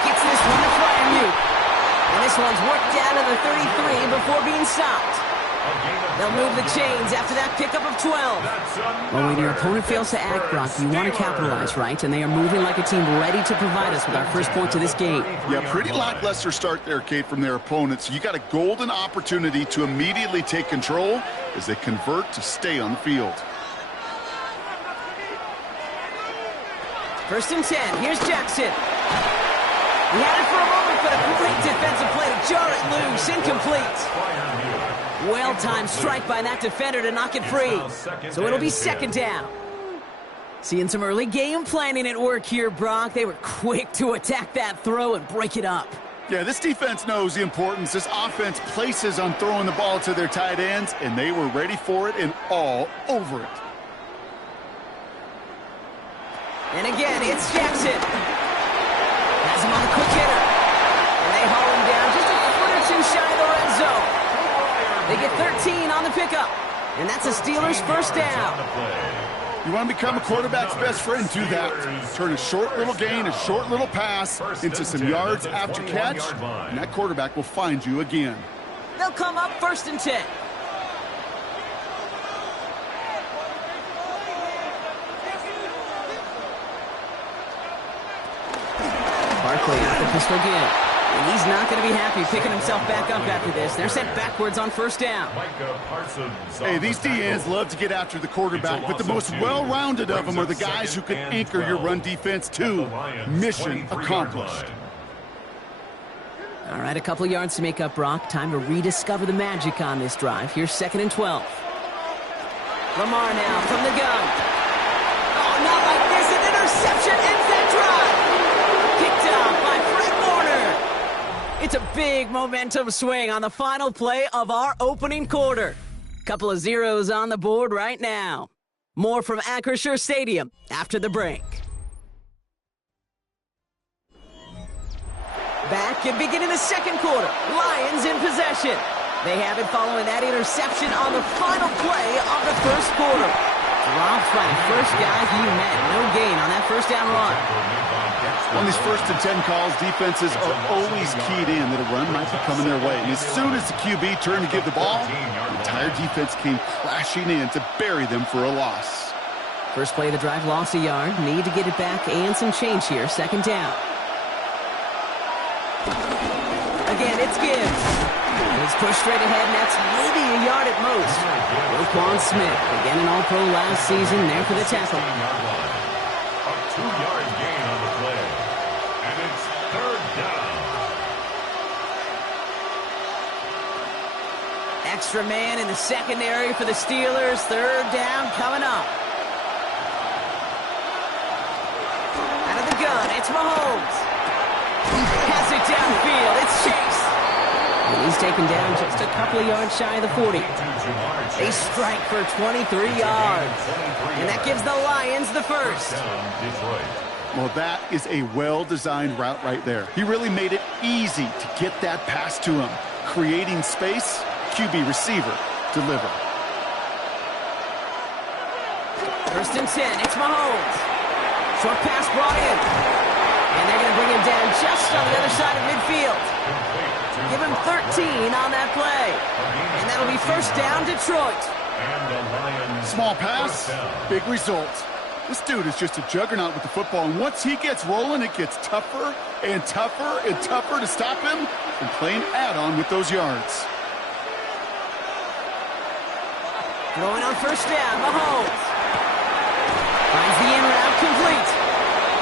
Gets this one to Freiermuth. And this one's worked down to the 33 before being stopped. They'll move the chains after that pickup of 12. Well, when your opponent fails to act, Brock, you want to capitalize, right? And they are moving like a team ready to provide us with our first points of this game. Yeah, pretty lackluster start there, Kate, from their opponents. You got a golden opportunity to immediately take control as they convert to stay on the field. 1st and 10. Here's Jackson. He had it for a moment, but a great defensive play to jar it loose. Incomplete. Well-timed strike by that defender to knock it free. So it'll be 2nd down. Seeing some early game planning at work here, Brock. They were quick to attack that throw and break it up. Yeah, this defense knows the importance this offense places on throwing the ball to their tight ends, and they were ready for it and all over it. And again, it's Jackson. Has him on a quick hitter. And they haul him down just a foot or two shy of the red zone. They get 13 on the pickup. And that's a Steelers first down. You want to become a quarterback's best friend, do that. Turn a short little gain, a short little pass into some yards after catch, and that quarterback will find you again. They'll come up 1st and 10. Barkley out the pistol again. And he's not going to be happy picking himself back up after this. They're sent backwards on 1st down. Hey, these DNs love to get after the quarterback, but the most well-rounded of them are the guys who can anchor your run defense too. Mission accomplished. All right, a couple of yards to make up, Brock. Time to rediscover the magic on this drive. Here's 2nd and 12. Lamar now from the gun. Oh, not like this. An interception ends that drive. Picked up by Fred Warner. It's a big momentum swing on the final play of our opening quarter. Couple of zeros on the board right now. More from Acrisure Stadium after the break. Back and beginning the 2nd quarter. Lions in possession. They have it following that interception on the final play of the 1st quarter. Dropped by the first guy he met. No gain on that 1st down run. On these 1st and 10 calls, defenses are always keyed in that a run might be coming their way. And as soon as the QB turned to give the ball, the entire defense came crashing in to bury them for a loss. First play of the drive, lost a yard. Need to get it back and some change here. 2nd down. Again, it's Gibbs. It's pushed straight ahead, and that's maybe a yard at most. Roquan Smith, again an All-Pro last season, there for the tackle. A 2-yard gain on the play. And it's 3rd down. Extra man in the secondary for the Steelers. 3rd down coming up. Out of the gun, it's Mahomes. Has it downfield. It's Chase. And he's taken down just a couple of yards shy of the 40. They strike for 23 yards. And that gives the Lions the first. Well, that is a well-designed route right there. He really made it easy to get that pass to him. Creating space, QB receiver, deliver. 1st and 10, it's Mahomes. Short pass brought in. And they're going to bring him down just on the other side of midfield. Give him 13 on that play. And that'll be 1st down, Detroit. Small pass, big result. This dude is just a juggernaut with the football, and once he gets rolling, it gets tougher and tougher and tougher to stop him and playing add-on with those yards. Throwing on 1st down, Mahomes. Finds the in route complete.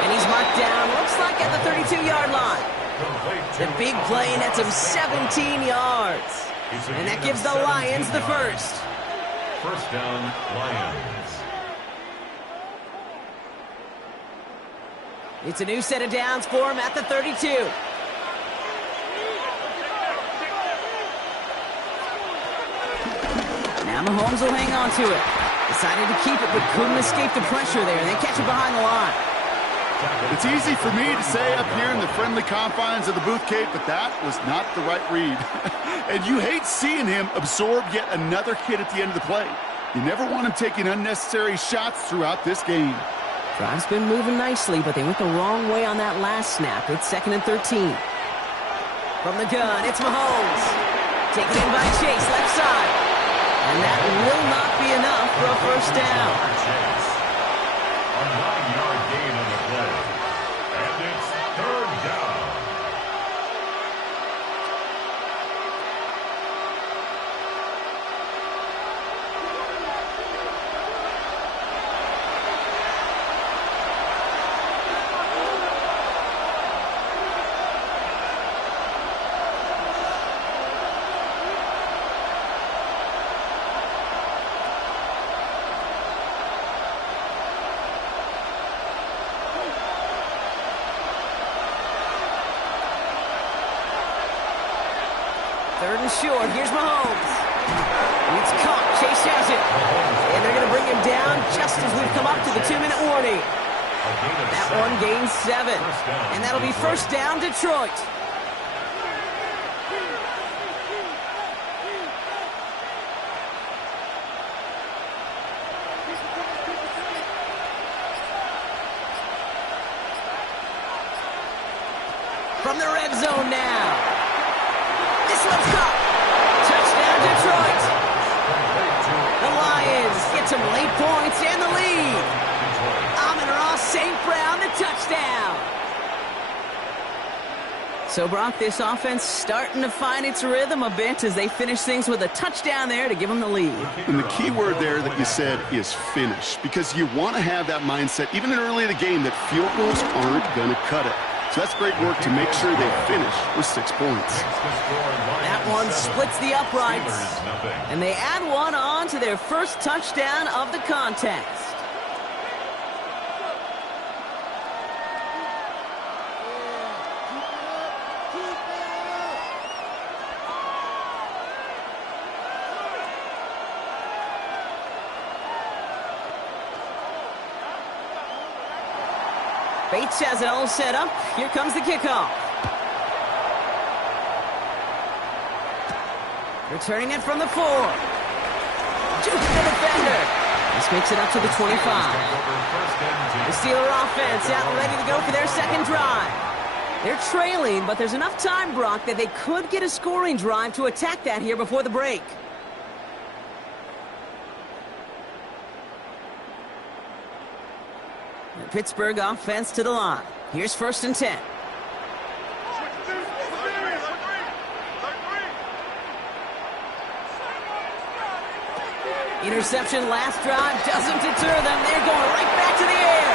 And he's marked down, looks like at the 32-yard line. The big play nets him 17 yards. And that gives the Lions the first. 1st down, Lions. It's a new set of downs for him at the 32. Now Mahomes will hang on to it. Decided to keep it, but couldn't escape the pressure there. They catch it behind the line. It's easy for me to say up here in the friendly confines of the booth, Kate, but that was not the right read. And you hate seeing him absorb yet another hit at the end of the play. You never want him taking unnecessary shots throughout this game. Drive's been moving nicely, but they went the wrong way on that last snap. It's 2nd and 13. From the gun, it's Mahomes. Taken in by Chase, left side. And that will not be enough for a first down. A 9-yard gain on the play. And it's 3rd down. Third and short. Here's Mahomes. It's caught. Chase has it. And they're going to bring him down just as we've come up to the 2-minute warning. That one gains 7. And that'll be first down, Detroit. From the red zone now. This one's caught. Touchdown, Detroit. The Lions get some late points and the lead. Amon-Ra St. Brown, the touchdown. So, Brock, this offense starting to find its rhythm a bit as they finish things with a touchdown there to give them the lead. And the key word there that you said is finish, because you want to have that mindset, even early in the game, that field goals aren't going to cut it. So that's great work to make sure they finish with 6 points. That one splits the uprights. And they add one on to their first touchdown of the contest. Bates has it all set up. Here comes the kickoff. Returning it from the 4. Juke the defender. This makes it up to the 25. The Steeler offense out and ready to go for their second drive. They're trailing, but there's enough time, Brock, that they could get a scoring drive to attack that here before the break. The Pittsburgh offense to the line. Here's 1st and 10. Interception last drive doesn't deter them. They're going right back to the air.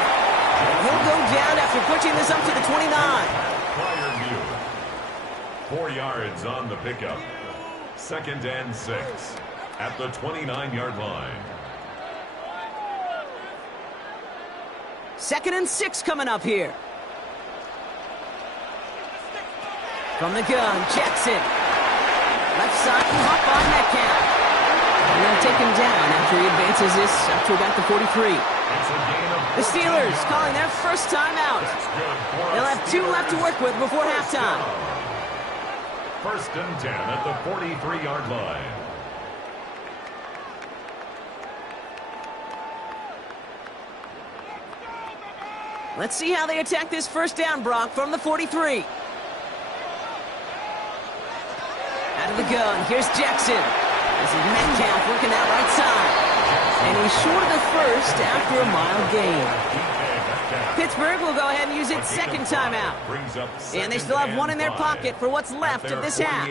And he'll go down after pushing this up to the 29. Prior view. 4 yards on the pickup. 2nd and 6 at the 29-yard line. 2nd and 6 coming up here. From the gun, Jackson. Left side, caught by Metcalf. And they'll take him down after he advances this up to about the 43. The Steelers calling their first time out. They'll have 2 left to work with before halftime. 1st and 10 at the 43-yard line. Let's see how they attack this first down, Brock, from the 43. Out of the gun, here's Jackson. This is Metcalf working that right side. And he's short of the first after a mild gain. Pittsburgh will go ahead and use its second timeout. And they still have one in their pocket for what's left of this half.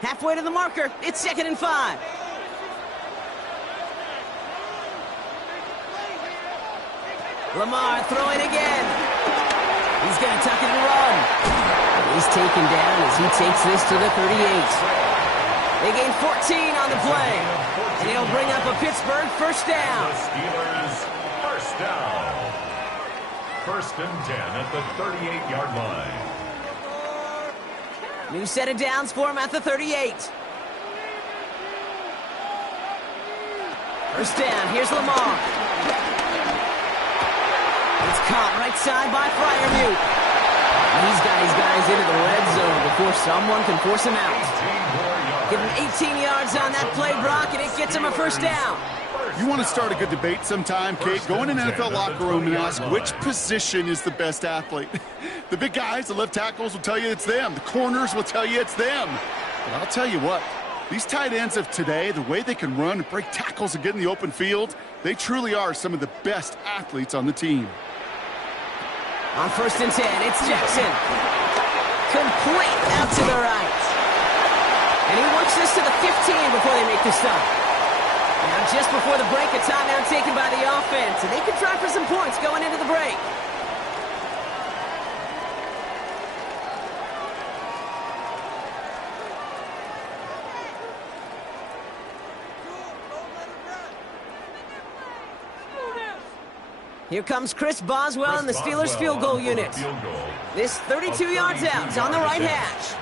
Halfway to the marker, it's 2nd and 5. Lamar throwing again. He's going to tuck it and run. He's taken down as he takes this to the 38. They gain 14 on the play. And it'll bring up a Pittsburgh first down. The Steelers first down. First and 10 at the 38-yard line. New set of downs for him at the 38. First down, here's Lamar. It's caught right side by Freiermuth. He's got his guys into the red zone before someone can force him out. Give him 18 yards on that play, Brock, and it gets him a first down. You want to start a good debate sometime, Kate? Go in an NFL locker room and ask which position is the best athlete. The big guys, the left tackles will tell you it's them. The corners will tell you it's them. But I'll tell you what, these tight ends of today, the way they can run and break tackles and get in the open field, they truly are some of the best athletes on the team. On first and 10, it's Jackson. Complete out to the right. And he works this to the 15 before they make the stop. Now just before the break, a timeout taken by the offense. And they can try for some points going into the break. Here comes Chris Boswell and the Steelers field goal unit. This 32 yards out is on the right hash.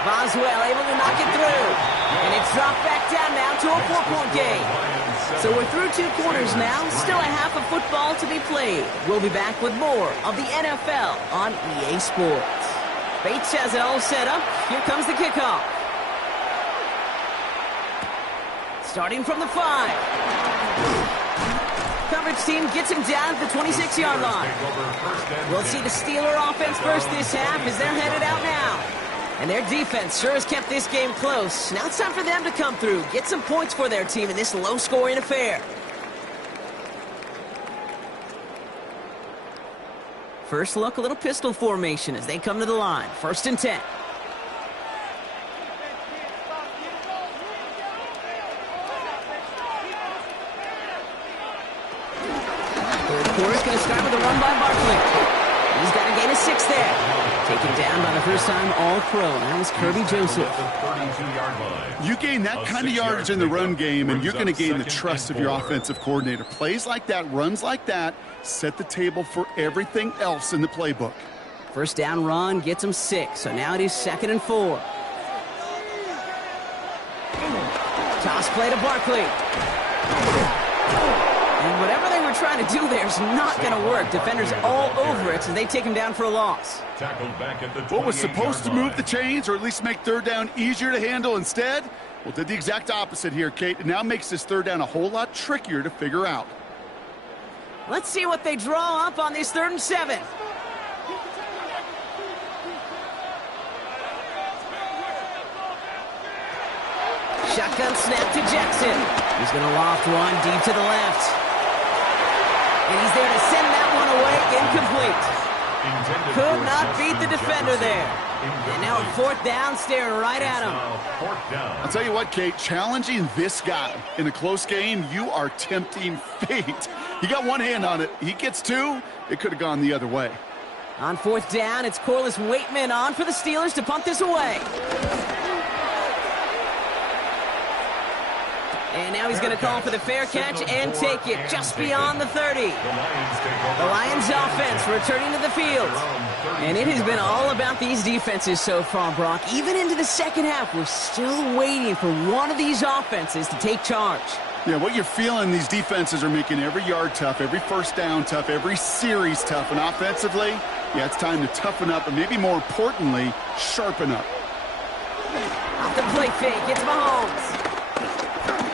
Boswell able to knock it through. And it's dropped back down now to a 4-point game. So we're through 2 quarters now. Still a half of football to be played. We'll be back with more of the NFL on EA Sports. Bates has it all set up. Here comes the kickoff. Starting from the 5. Coverage team gets him down at the 26-yard line. We'll see the Steeler offense first this half as they're headed out now. And their defense sure has kept this game close. Now it's time for them to come through, get some points for their team in this low-scoring affair. First look, a little pistol formation as they come to the line. First and 10. Quarter's going to start with a run by Barkley. He's got a gain of 6 there. Taken down by the first time All-Pro. That was Kirby Joseph. You gain that kind of yardage in the run game, and you're going to gain the trust of your offensive coordinator. Plays like that, runs like that, set the table for everything else in the playbook. First down run gets him 6. So now it is 2nd and 4. Toss play to Barkley. And whatever they were trying to do there is not going to work. Defenders all over it, so they take him down for a loss. What was supposed to move the chains, or at least make third down easier to handle instead? Well, did the exact opposite here, Kate. It now makes this third down a whole lot trickier to figure out. Let's see what they draw up on this 3rd and 7. Shotgun snap to Jackson. He's going to loft one deep to the left. And he's there to send that one away, incomplete. Could not beat the defender there. And now a 4th down, staring right at him. I'll tell you what, Kate, challenging this guy in a close game, you are tempting fate. He got one hand on it. He gets 2. It could have gone the other way. On 4th down, it's Corliss Waitman on for the Steelers to punt this away. And now he's going to call for the fair catch and take it just beyond the 30. The Lions offense returning to the field. And it has been all about these defenses so far, Brock. Even into the second half, we're still waiting for one of these offenses to take charge. Yeah, what you're feeling, these defenses are making every yard tough, every first down tough, every series tough. And offensively, yeah, it's time to toughen up and maybe more importantly, sharpen up. Off the play fake, it's Mahomes.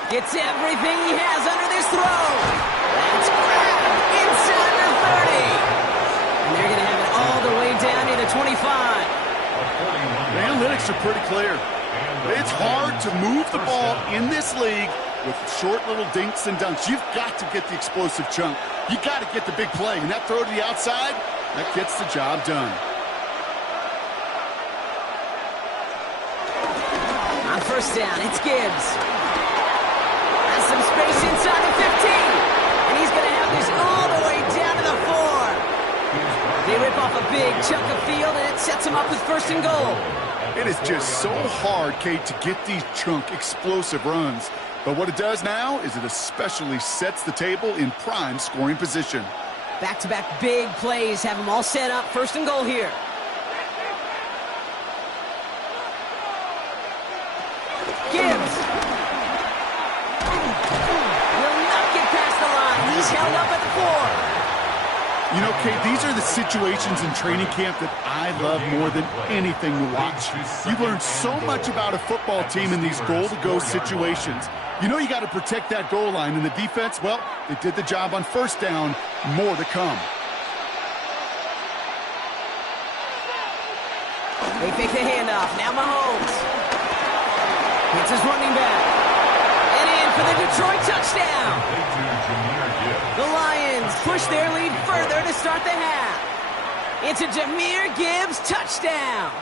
Gets everything he has under this throw. That's grabbed inside the 30. And they're going to have it all the way down to the 25. The analytics are pretty clear. It's hard to move the ball in this league with short little dinks and dunks. You've got to get the explosive chunk. You got to get the big play. And that throw to the outside, that gets the job done. On first down, it's Gibbs. Some space inside the 15, and he's going to have this all the way down to the 4. sets him up with first and goal. It is just so hard, Kate, to get these chunk, explosive runs. But what it does now is it especially sets the table in prime scoring position. Back-to-back big plays have them all set up. First and goal here. Gibbs. Will not get past the line. He's held up at the 4. You know, Kate, these are the situations in training camp that I love more than anything to watch. You learn so much about a football team in these goal-to-go situations. You know you got to protect that goal line, and the defense, well, they did the job on first down. More to come. They fake the handoff. Now Mahomes. It's his running back. And in for the Detroit touchdown. The Lions push their lead further to start the half. It's a Jahmyr Gibbs touchdown.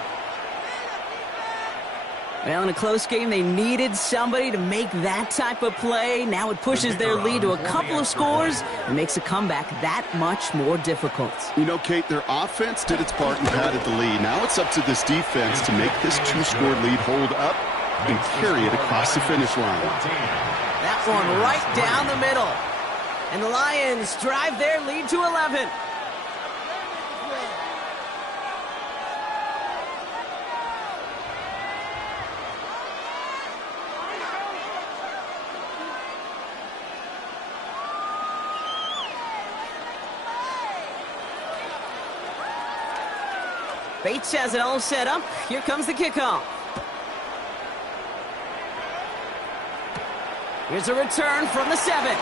Well, in a close game, they needed somebody to make that type of play. Now it pushes their lead to a couple of scores and makes a comeback that much more difficult. You know, Kate, their offense did its part and padded the lead. Now it's up to this defense to make this two-score lead hold up and carry it across the finish line. That one right down the middle. And the Lions drive their lead to 11. Bates has it all set up. Here comes the kickoff. Here's a return from the 7. And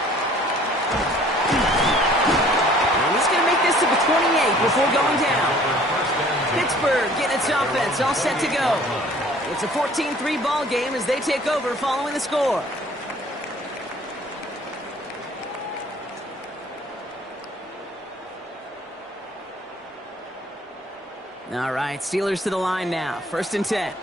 he's going to make this to the 28 before going down. Pittsburgh getting its offense all set to go. It's a 14-3 ball game as they take over following the score. All right, Steelers to the line now. First and 10.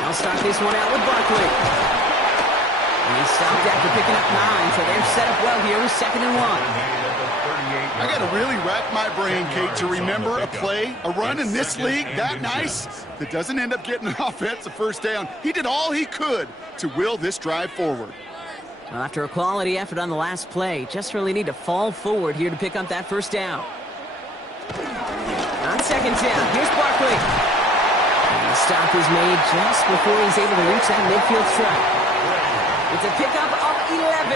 They'll start this one out with Barkley. And he stopped after picking up 9, so they're set up well here with 2nd and 1. I got to really rack my brain, Kate, to remember a play, a run in this league that nice that doesn't end up getting an offensive first down. He did all he could to will this drive forward. Well, after a quality effort on the last play, just really need to fall forward here to pick up that first down. On 2nd down, here's Barkley. And the stop is made just before he's able to reach that midfield strike. It's a pickup of 11,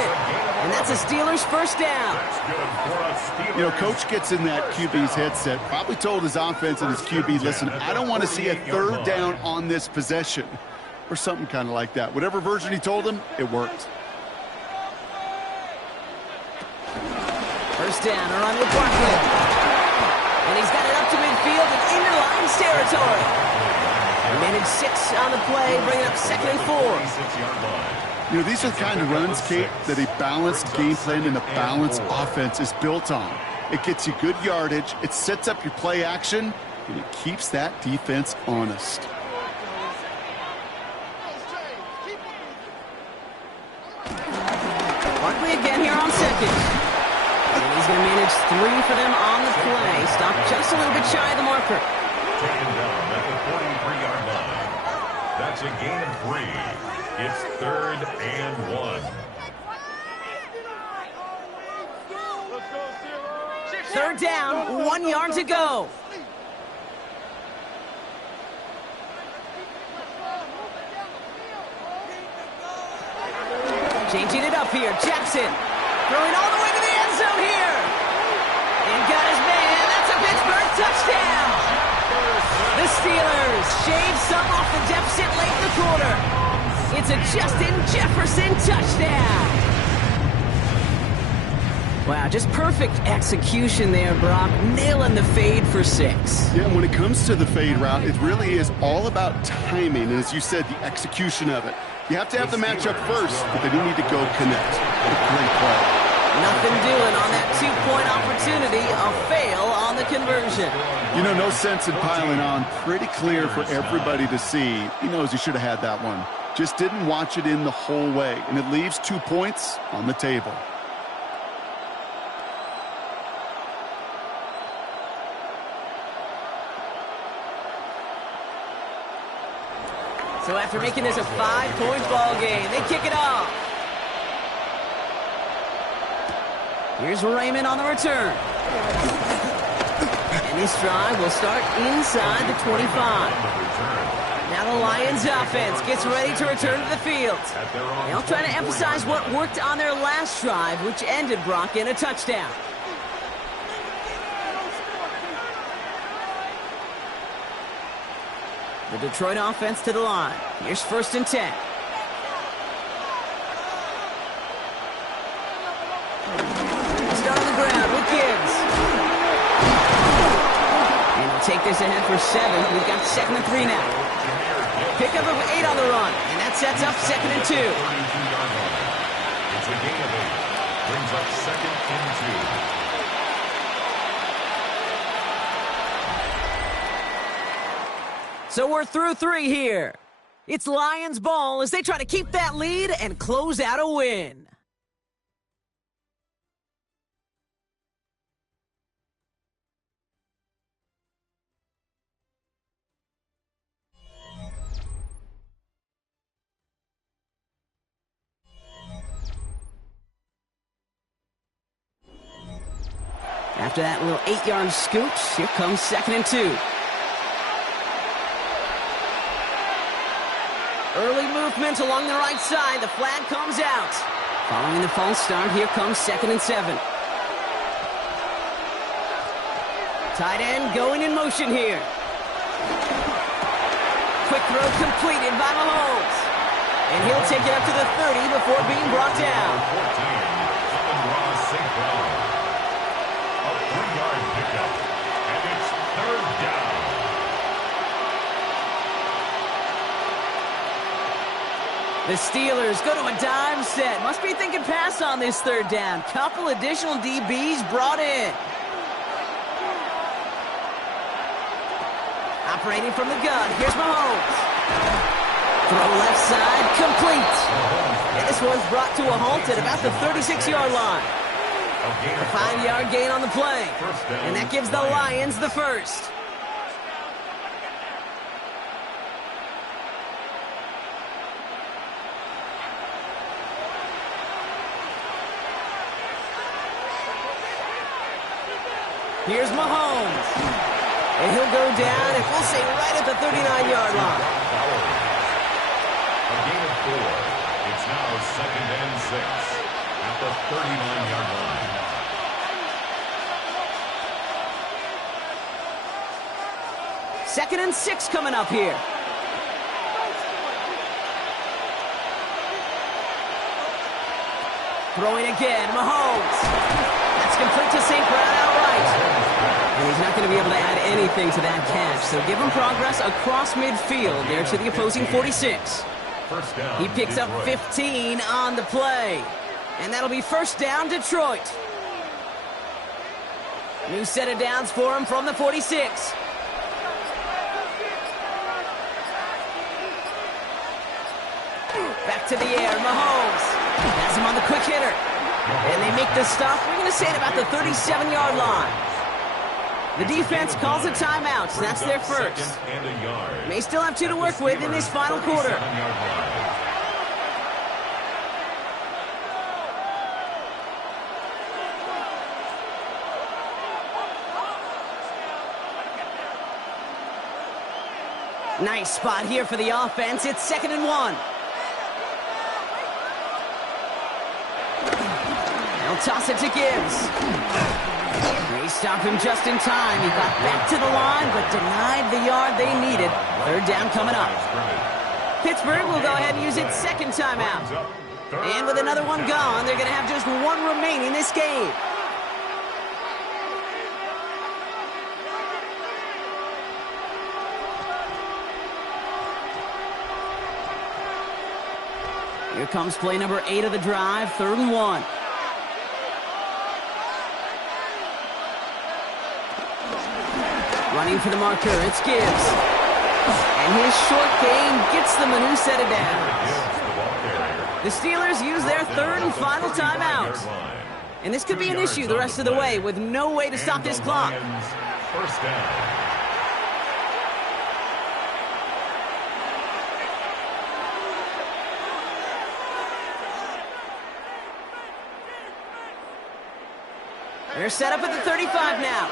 and that's a Steelers first down. You know, Coach gets in that QB's headset, probably told his offense and his QB, listen, I don't want to see a third down on this possession, or something kind of like that. Whatever version he told him, it worked. First down, a run with Barkley. And he's got it up to midfield and into Lions territory. They managed 6 on the play, bringing up 2nd and 4. You know, these are the kind of runs, Kate, that a balanced game plan and a balanced offense is built on. It gets you good yardage, it sets up your play action, and it keeps that defense honest. Barkley again here on 2nd. He's going to manage 3 for them on the play. Stopped just a little bit shy of the marker. Taken down at the 43-yard line. That's a gain of 3. It's 3rd and 1. 3rd down, 1 yard to go. Changing it up here, Jackson. Throwing all the way to the end zone here. And got his man. That's a Pittsburgh touchdown. The Steelers shave some off the deficit late in the quarter. It's a Justin Jefferson touchdown. Wow, just perfect execution there, Brock. Nailing the fade for 6. Yeah, when it comes to the fade route, it really is all about timing. And as you said, the execution of it. You have to have the matchup first, but then you need to go connect. A great play. Nothing doing on that 2-point opportunity. A fail on the conversion. You know, no sense in piling on. Pretty clear for everybody to see. He knows he should have had that one. Just didn't watch it in the whole way. And it leaves 2 points on the table. So after making this a 5-point ball game, they kick it off. Here's Raymond on the return. And this drive will start inside the 25. Now the Lions offense gets ready to return to the field. They'll try to emphasize what worked on their last drive, which ended, Brock, in a touchdown. The Detroit offense to the line. Here's 1st and 10. Start on the ground with Gibbs. And he'll take this ahead for 7. We've got 2nd and 3 now. Pickup of 8 on the run. And that sets up 2nd and 2. It's a gain of 8. Brings up 2nd and 2. So we're through 3 here. It's Lions ball as they try to keep that lead and close out a win. After that little 8-yard scoot, here comes 2nd and 2. Early movement along the right side. The flag comes out. Following the false start, here comes 2nd and 7. Tight end going in motion here. Quick throw completed by Mahomes. And he'll take it up to the 30 before being brought down. 14, Amon-Ra St. Brown. A 3-yard pickup. And it's 3rd down. The Steelers go to a dime set. Must be thinking pass on this 3rd down. Couple additional DBs brought in. Operating from the gun. Here's Mahomes. Throw left side, complete. And this one's brought to a halt at about the 36-yard line. A 5-yard gain on the play. And that gives the Lions the first. Here's Mahomes. And he'll go down, and we'll say right at the 39-yard line. A gain of 4. It's now 2nd and 6 at the 39-yard line. Second and 6 coming up here. Throwing again, Mahomes. That's complete to St. Brown outright. And he's not going to be able to add anything to that catch, so give him progress across midfield there to the opposing 46. First down, He picks up Detroit. 15 on the play. And that'll be 1st down, Detroit. New set of downs for him from the 46. Back to the air, Mahomes. Has him on the quick hitter. And they make the stop, we're going to say, at about the 37-yard line. The defense calls a timeout, so that's their first. 2nd and a yard. May still have 2 to work with in this final quarter. 37-yard line. Nice spot here for the offense. It's 2nd and 1. They'll toss it to Gibbs. They stop him just in time. He got back to the line, but denied the yard they needed. 3rd down coming up. Pittsburgh will go ahead and use its 2nd timeout. And with another one gone, they're going to have just 1 remaining this game. Here comes play number 8 of the drive, 3rd and 1. Running for the marker, it's Gibbs. And his short gain gets them a new set of downs. The Steelers use their 3rd and final timeout. And this could be an issue the rest of the way with no way to stop this clock. First down. They're set up at the 35 now.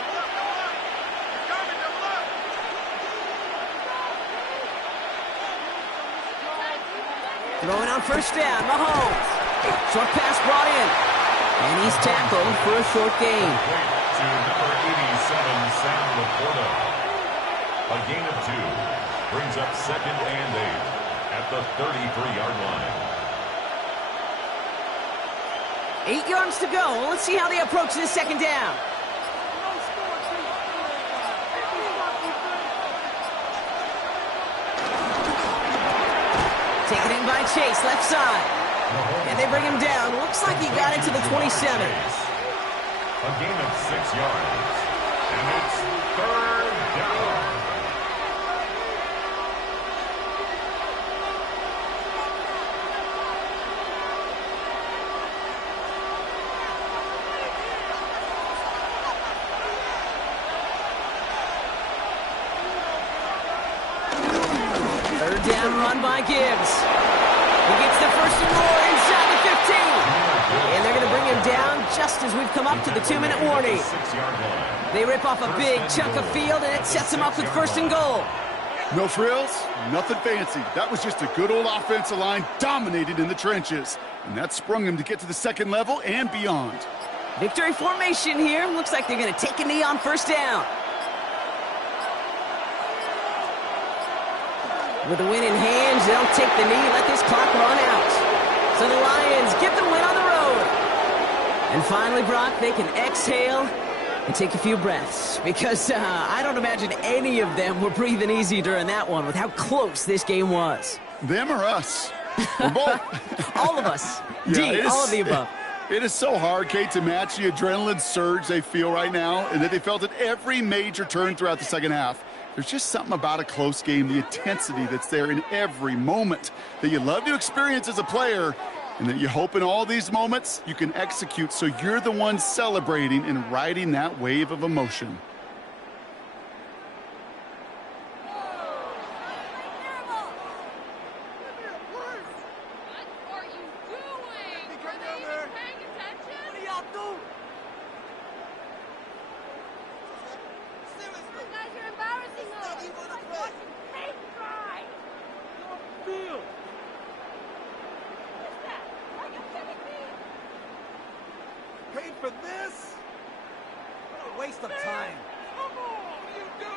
Throwing on first down, Mahomes. Short pass brought in. And he's tackled for a short gain. To number 87, Sam Laporta. A gain of 2 brings up 2nd and 8 at the 33-yard line. 8 yards to go. Let's see how they approach this second down. Taken in by Chase, left side. And they bring him down. Looks like he got into the 27. A gain of 6 yards. And it's 3rd down. Third down run by Gibbs. He gets the first and more inside the 15. And they're going to bring him down just as we've come up to the 2-minute warning. They rip off a big chunk of field, and it sets them up with first and goal. No frills, nothing fancy. That was just a good old offensive line dominated in the trenches. And that sprung them to get to the second level and beyond. Victory formation here. Looks like they're going to take a knee on first down. With the win in hand, they'll take the knee, let this clock run out. So the Lions get the win on the road. And finally, Brock, they can exhale and take a few breaths. Because I don't imagine any of them were breathing easy during that one with how close this game was. Them or us? We're both. All of us. Yeah, All of the above. It is so hard, Kate, to match the adrenaline surge they feel right now and that they felt at every major turn throughout the second half. There's just something about a close game, the intensity that's there in every moment that you love to experience as a player, and that you hope in all these moments you can execute so you're the one celebrating and riding that wave of emotion. Paid for this? What a waste of time. Come on, what are you doing?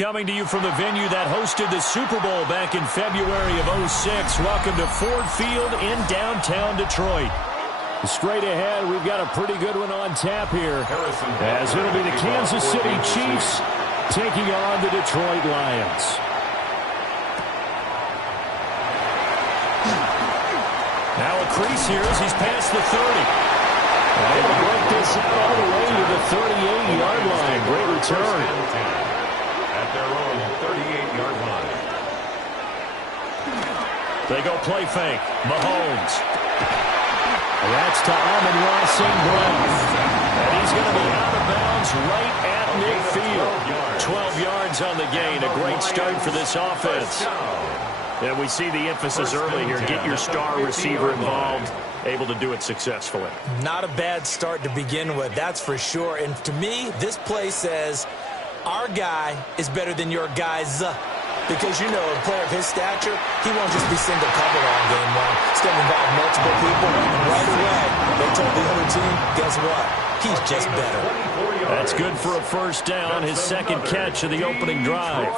Coming to you from the venue that hosted the Super Bowl back in February of '06. Welcome to Ford Field in downtown Detroit. Straight ahead, we've got a pretty good one on tap here, as it'll be the Kansas City Chiefs taking on the Detroit Lions. Now a crease here as he's past the 30. Able to break this out all the way to the 38-yard line. Great return. At their own 38-yard line. They go play fake. Mahomes. And that's to Amon-Ra St. Brown. And he's going to be out of bounds right at midfield. 12 yards on the gain. A great start for this offense. And we see the emphasis early here. Get your star receiver involved. Able to do it successfully. Not a bad start to begin with, that's for sure. And to me, this play says our guy is better than your guys. Because, you know, a player of his stature, he won't just be single covered all game long. It's going to involve multiple people. And right away, they told the other team, guess what? He's just better. That's good for a first down, his second catch of the opening drive.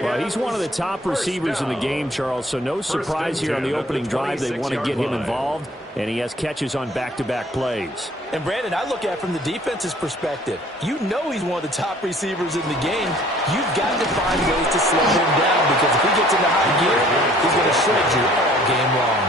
Well, he's one of the top receivers in the game, Charles, so no surprise here on the opening drive. They want to get him involved, and he has catches on back-to-back plays. And, Brandon, I look at it from the defense's perspective. You know he's one of the top receivers in the game. You've got to find ways to slow him down, because if he gets into high gear, he's going to shred you all game long.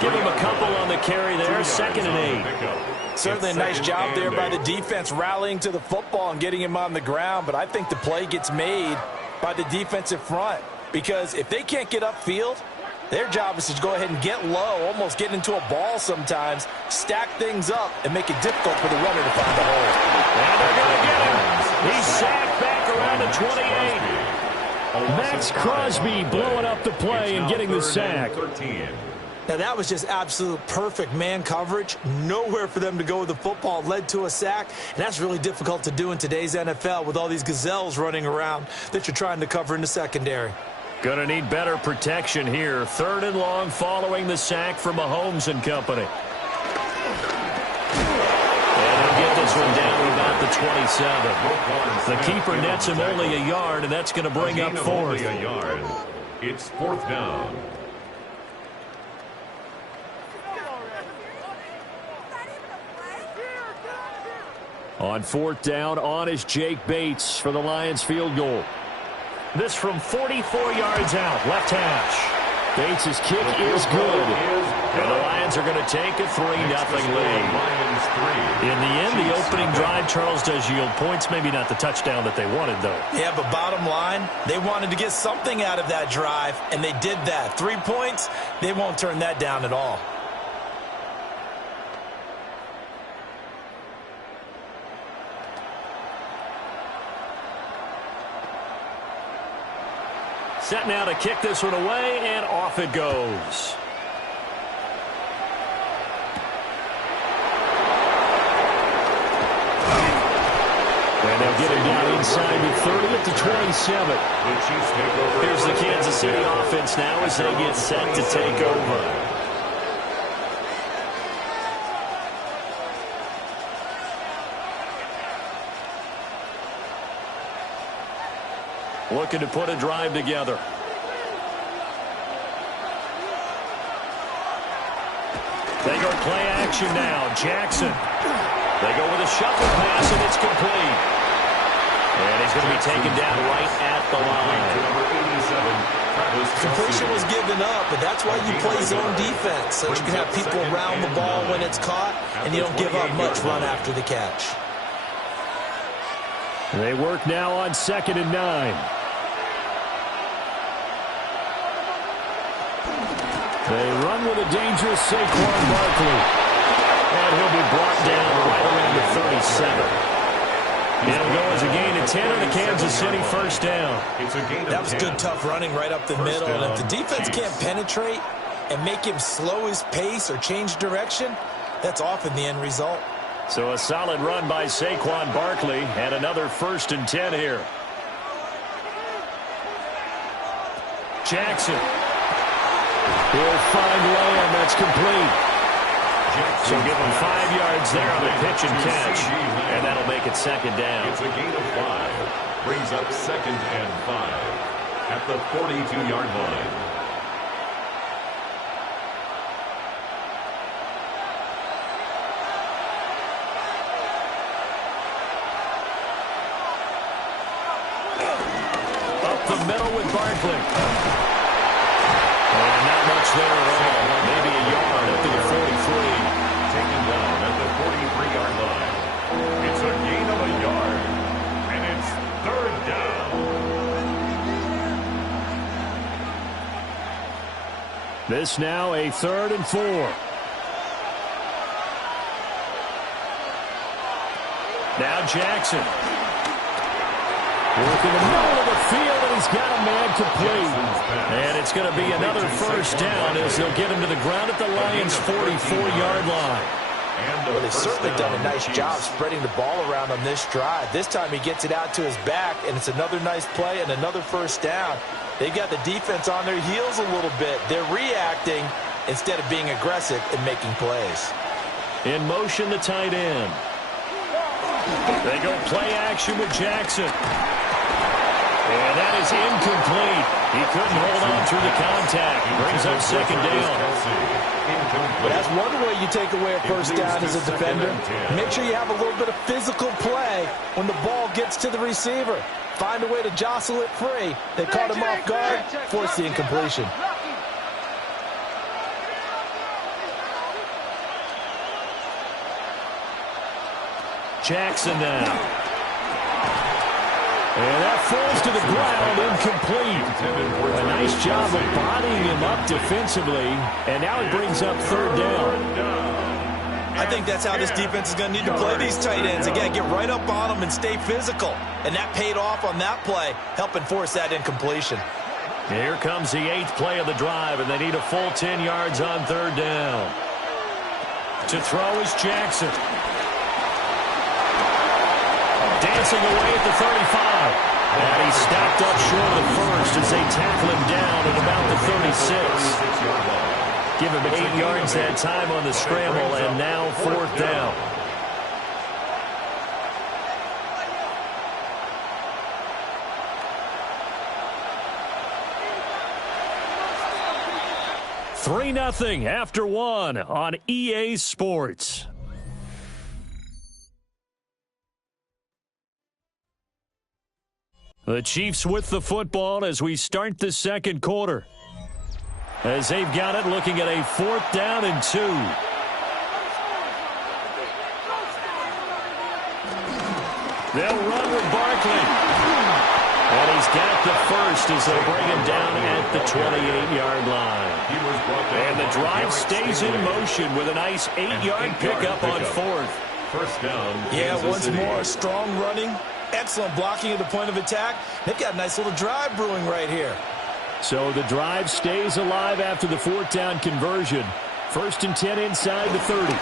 Give him a couple on the carry there, 2nd and 8. Certainly a nice job there by the defense rallying to the football and getting him on the ground, but I think the play gets made by the defensive front, because if they can't get upfield, their job is to go ahead and get low, almost get into a ball sometimes, stack things up, and make it difficult for the runner to find the hole. And they're going to get him. He's sacked back around the 28. Max Crosby blowing up the play and getting the sack. Now, that was just absolute perfect man coverage. Nowhere for them to go with the football. Led to a sack, and that's really difficult to do in today's NFL with all these gazelles running around that you're trying to cover in the secondary. Going to need better protection here. 3rd and long following the sack from Mahomes and company. And he'll get this one down to about the 27. The keeper nets him only a yard, and that's going to bring up 4th. It's 4th down. On 4th down, on is Jake Bates for the Lions field goal. This from 44 yards out, left hash. Bates' kick is good. And the Lions are going to take a 3-0 lead. In the end, the opening drive, Charles, does yield points. Maybe not the touchdown that they wanted, though. Yeah, but bottom line, they wanted to get something out of that drive, and they did that. 3 points, they won't turn that down at all. Set now to kick this one away, and off it goes. will get him down inside the 30 at the 27. Here's the Kansas City offense now as they get set to take over. Looking to put a drive together. They go play action now. Jackson. They go with a shuffle pass, and it's complete. And he's going to be taken down right at the line. Completion was given up, but that's why you play zone defense, so you can have people around the ball when it's caught, and you don't give up much run after the catch. They work now on 2nd and 9. They run with a dangerous Saquon Barkley. And he'll be brought down right around the 37. It'll go as a gain of 10 on the Kansas City first down. That was good, tough running right up the middle. And if the defense can't penetrate and make him slow his pace or change direction, that's often the end result. So a solid run by Saquon Barkley and another 1st and 10 here. Jackson. He'll find Lamb. That's complete. So give him 5 yards there on the pitch and catch. And that'll make it 2nd down. It's a gain of 5. Brings up 2nd and 5 at the 42-yard line. Up the middle with Barkley. And not much there at all. Maybe a yard up to the 43. Taken down at the 43-yard line. It's a gain of a yard. And it's 3rd down. This now a 3rd and 4. Now Jackson. Working the middle of the field, and he's got a man complete. And it's going to be another 1st down as they'll get him to the ground at the Lions' 44-yard line. Well, they've certainly done a nice job spreading the ball around on this drive. This time he gets it out to his back, and it's another nice play and another 1st down. They've got the defense on their heels a little bit. They're reacting instead of being aggressive and making plays. In motion, the tight end. They go play action with Jackson. And that is incomplete. He couldn't hold on through the contact. Brings up 2nd down. But that's one way you take away a 1st down as a defender. Make sure you have a little bit of physical play when the ball gets to the receiver. Find a way to jostle it free. They caught him off guard, force the incompletion. Jackson now. And that falls to the ground, incomplete. A nice job of bodying him up defensively. And now it brings up 3rd down. I think that's how this defense is going to need to play these tight ends. Again, get right up on them and stay physical. And that paid off on that play, helping force that incompletion. Here comes the 8th play of the drive, and they need a full 10 yards on 3rd down. To throw is Jackson. Dancing away at the 35. And he's stopped up short of the 1st as they tackle him down at about the 36. Give him 8 yards that time on the scramble, and now 4th down. $3-0 after 1 on EA Sports. The Chiefs with the football as we start the 2nd quarter. As they've got it, looking at a 4th down and 2. They'll run with Barkley. And he's got the 1st as they bring him down at the 28-yard line. And the drive stays in motion with a nice 8-yard pickup on 4th. 1st down. Yeah, once more, strong running. Excellent blocking at the point of attack. They've got a nice little drive brewing right here. So the drive stays alive after the 4th down conversion. 1st and 10 inside the 30.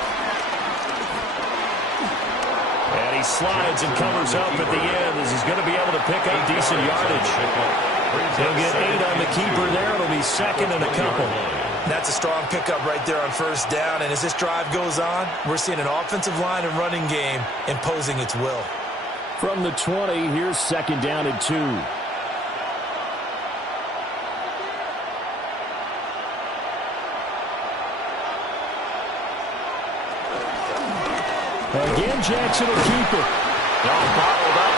And he slides and covers up at the end as he's going to be able to pick up decent yardage. He'll get 8 on the keeper there. It'll be second and a couple. That's a strong pickup right there on first down. And as this drive goes on, we're seeing an offensive line and running game imposing its will. From the 20, here's second down and 2. Again, Jackson will keep it. Bottled up.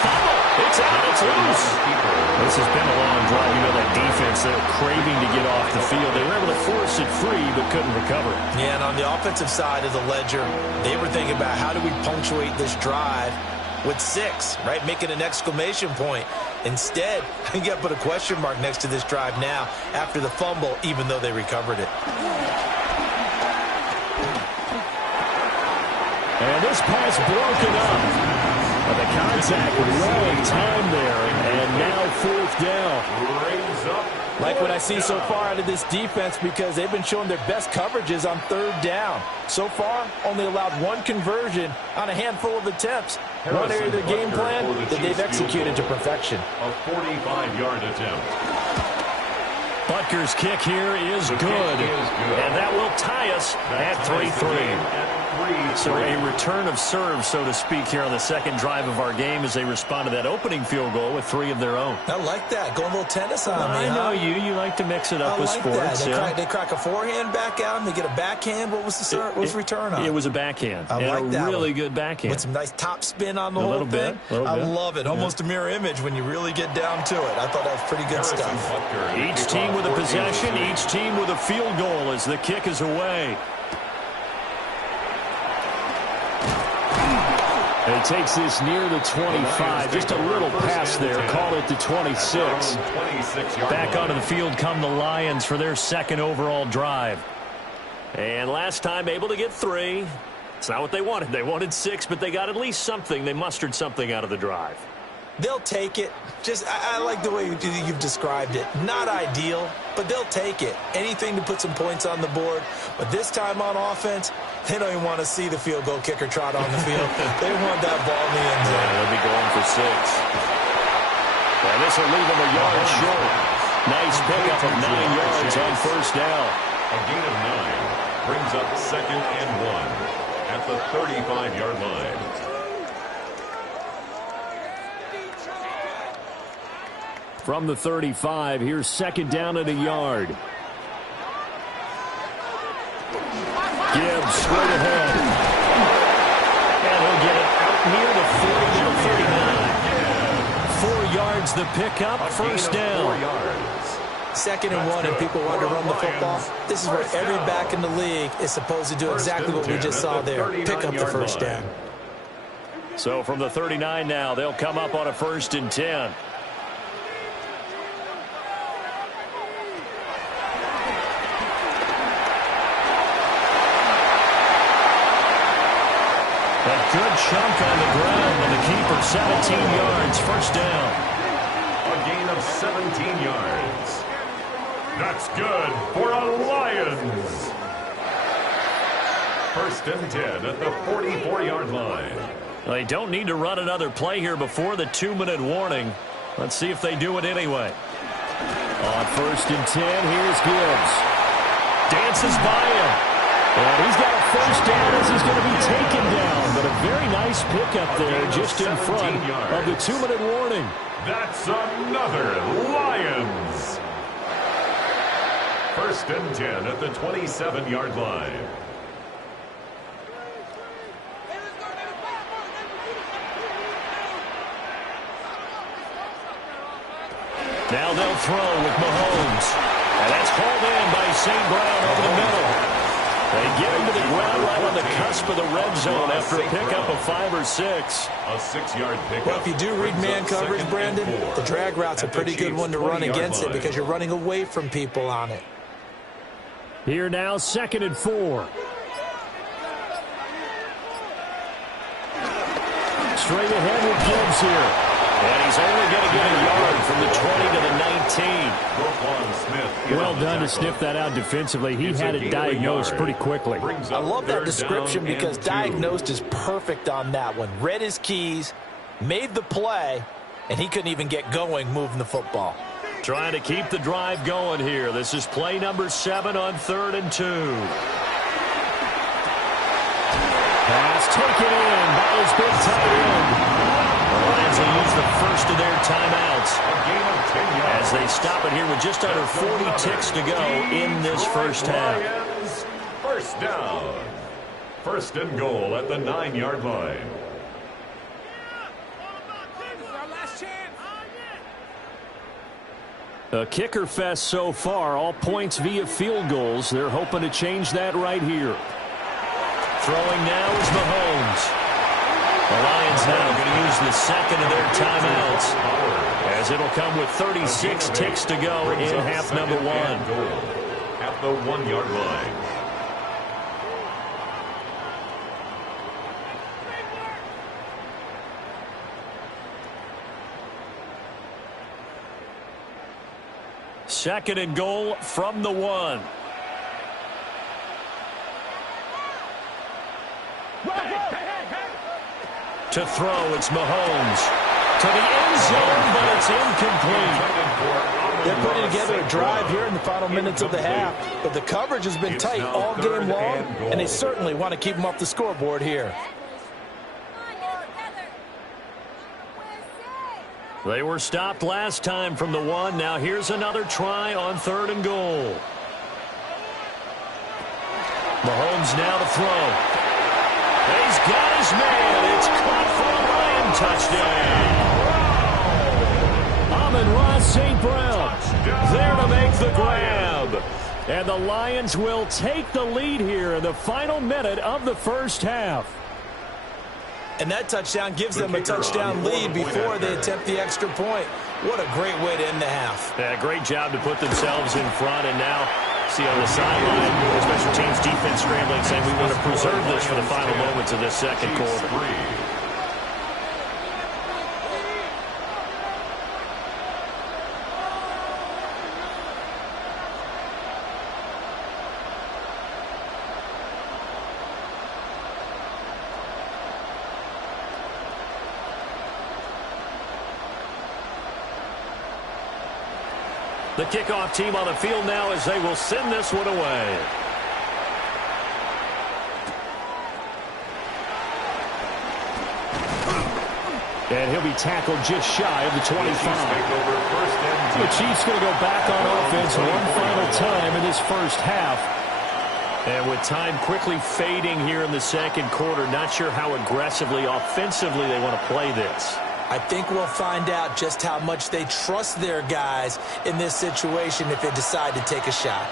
It's out. It's loose. This has been a long drive. You know that defense, they're craving to get off the field. They were able to force it free, but couldn't recover. Yeah, and on the offensive side of the ledger, they were thinking about how do we punctuate this drive with 6, right? Making an exclamation point. Instead, you got to put a question mark next to this drive now after the fumble, even though they recovered it. And this pass broken up. The contact with long time there, and now fourth down. Like what I see so far out of this defense, because they've been showing their best coverages on third down. So far, only allowed 1 conversion on a handful of attempts. One area of their game plan that they've executed to perfection. A 45-yard attempt. Butker's kick here is good, and that will tie us at 3-3. So a return of serve, so to speak, here on the second drive of our game as they respond to that opening field goal with 3 of their own. I like that. Going a little tennis on me, I know you like to mix it up with sports. They crack a forehand back out, and they get a backhand. What was the return on? It was a backhand. I like that. Really good backhand. With some nice top spin on the whole thing. I love it. Almost a mirror image when you really get down to it. I thought that was pretty good stuff. Each team with a possession, each team with a field goal as the kick is away. He takes this near the 25. Just a little pass there. Call it the 26. Back onto the field come the Lions for their second overall drive. And last time able to get 3. It's not what they wanted. They wanted 6, but they got at least something. They mustered something out of the drive. They'll take it. I like the way you've described it. Not ideal, but they'll take it. Anything to put some points on the board. But this time on offense, they don't even want to see the field goal kicker trot on the field. They want that ball in the end zone. Yeah, they'll be going for 6. And this will leave them a yard short. Nice pickup of 9 yards on first down. A gain of 9 brings up second and 1 at the 35-yard line. From the 35, here's second down at a yard. Gibbs straight ahead. And he'll get it out near the 40 to 39. 4 yards the pickup, first down. 2nd and 1, and people want to run the football. This is where every back in the league is supposed to do exactly what we just saw there. Pick up the first down. So from the 39 now, they'll come up on a 1st and 10. A good chunk on the ground, and the keeper 17 yards, first down. A gain of 17 yards. That's good for a Lions. 1st and 10 at the 44-yard line. They don't need to run another play here before the 2-minute warning. Let's see if they do it anyway. On 1st and 10, here's Gibbs. Dances by him. And he's got a first down as he's going to be taken down. But a very nice pickup there just in front of the 2-minute warning. That's another Lions. 1st and 10 at the 27-yard line. Now they'll throw with Mahomes. And that's hauled in by St. Brown over the middle. They get him to the ground right on the cusp of the red zone after a pickup of 5 or 6. A 6-yard pickup. Well, if you do read man coverage, Brandon, the drag route's a pretty good one to run against it because you're running away from people on it. Here now, 2nd and 4. Straight ahead with Gibbs here. And he's only going to get a yard from the 20 to the 19. Well done to sniff that out defensively. He had it diagnosed pretty quickly. I love that description because diagnosed is perfect on that one. Read his keys, made the play, and he couldn't even get going moving the football. Trying to keep the drive going here. This is play number 7 on 3rd and 2. Pass taken in by his big tight end. The Lions will use the first of their timeouts as they stop it here with just under 40 ticks to go in this first half. First down. First and goal at the 9-yard line. A kicker fest so far, all points via field goals. They're hoping to change that right here. Throwing now is Mahomes. The Lions now going to use the second of their timeouts as it'll come with 36 ticks to go in half number 1. At the 1-yard line. Second and goal from the 1. To throw, it's Mahomes. To the end zone, but it's incomplete. They're putting together a drive here in the final minutes of the half, but the coverage has been tight all game long, and they certainly want to keep them off the scoreboard here. They were stopped last time from the 1. Now here's another try on 3rd and goal. Mahomes now to throw. He's got his man. It's caught for a Lion touchdown. Amon-Ra St. Brown there to make the grab. And the Lions will take the lead here in the final minute of the first half. And that touchdown gives them a touchdown lead before they attempt the extra point. What a great way to end the half. Yeah, great job to put themselves in front. And now, see on the sideline, special teams defense scrambling, saying we want to preserve this for the final moments of this second quarter. The kickoff team on the field now as they will send this one away. And he'll be tackled just shy of the 25. The Chiefs going to go back on offense one final time in this first half. And with time quickly fading here in the second quarter, not sure how aggressively, offensively they want to play this. I think we'll find out just how much they trust their guys in this situation if they decide to take a shot.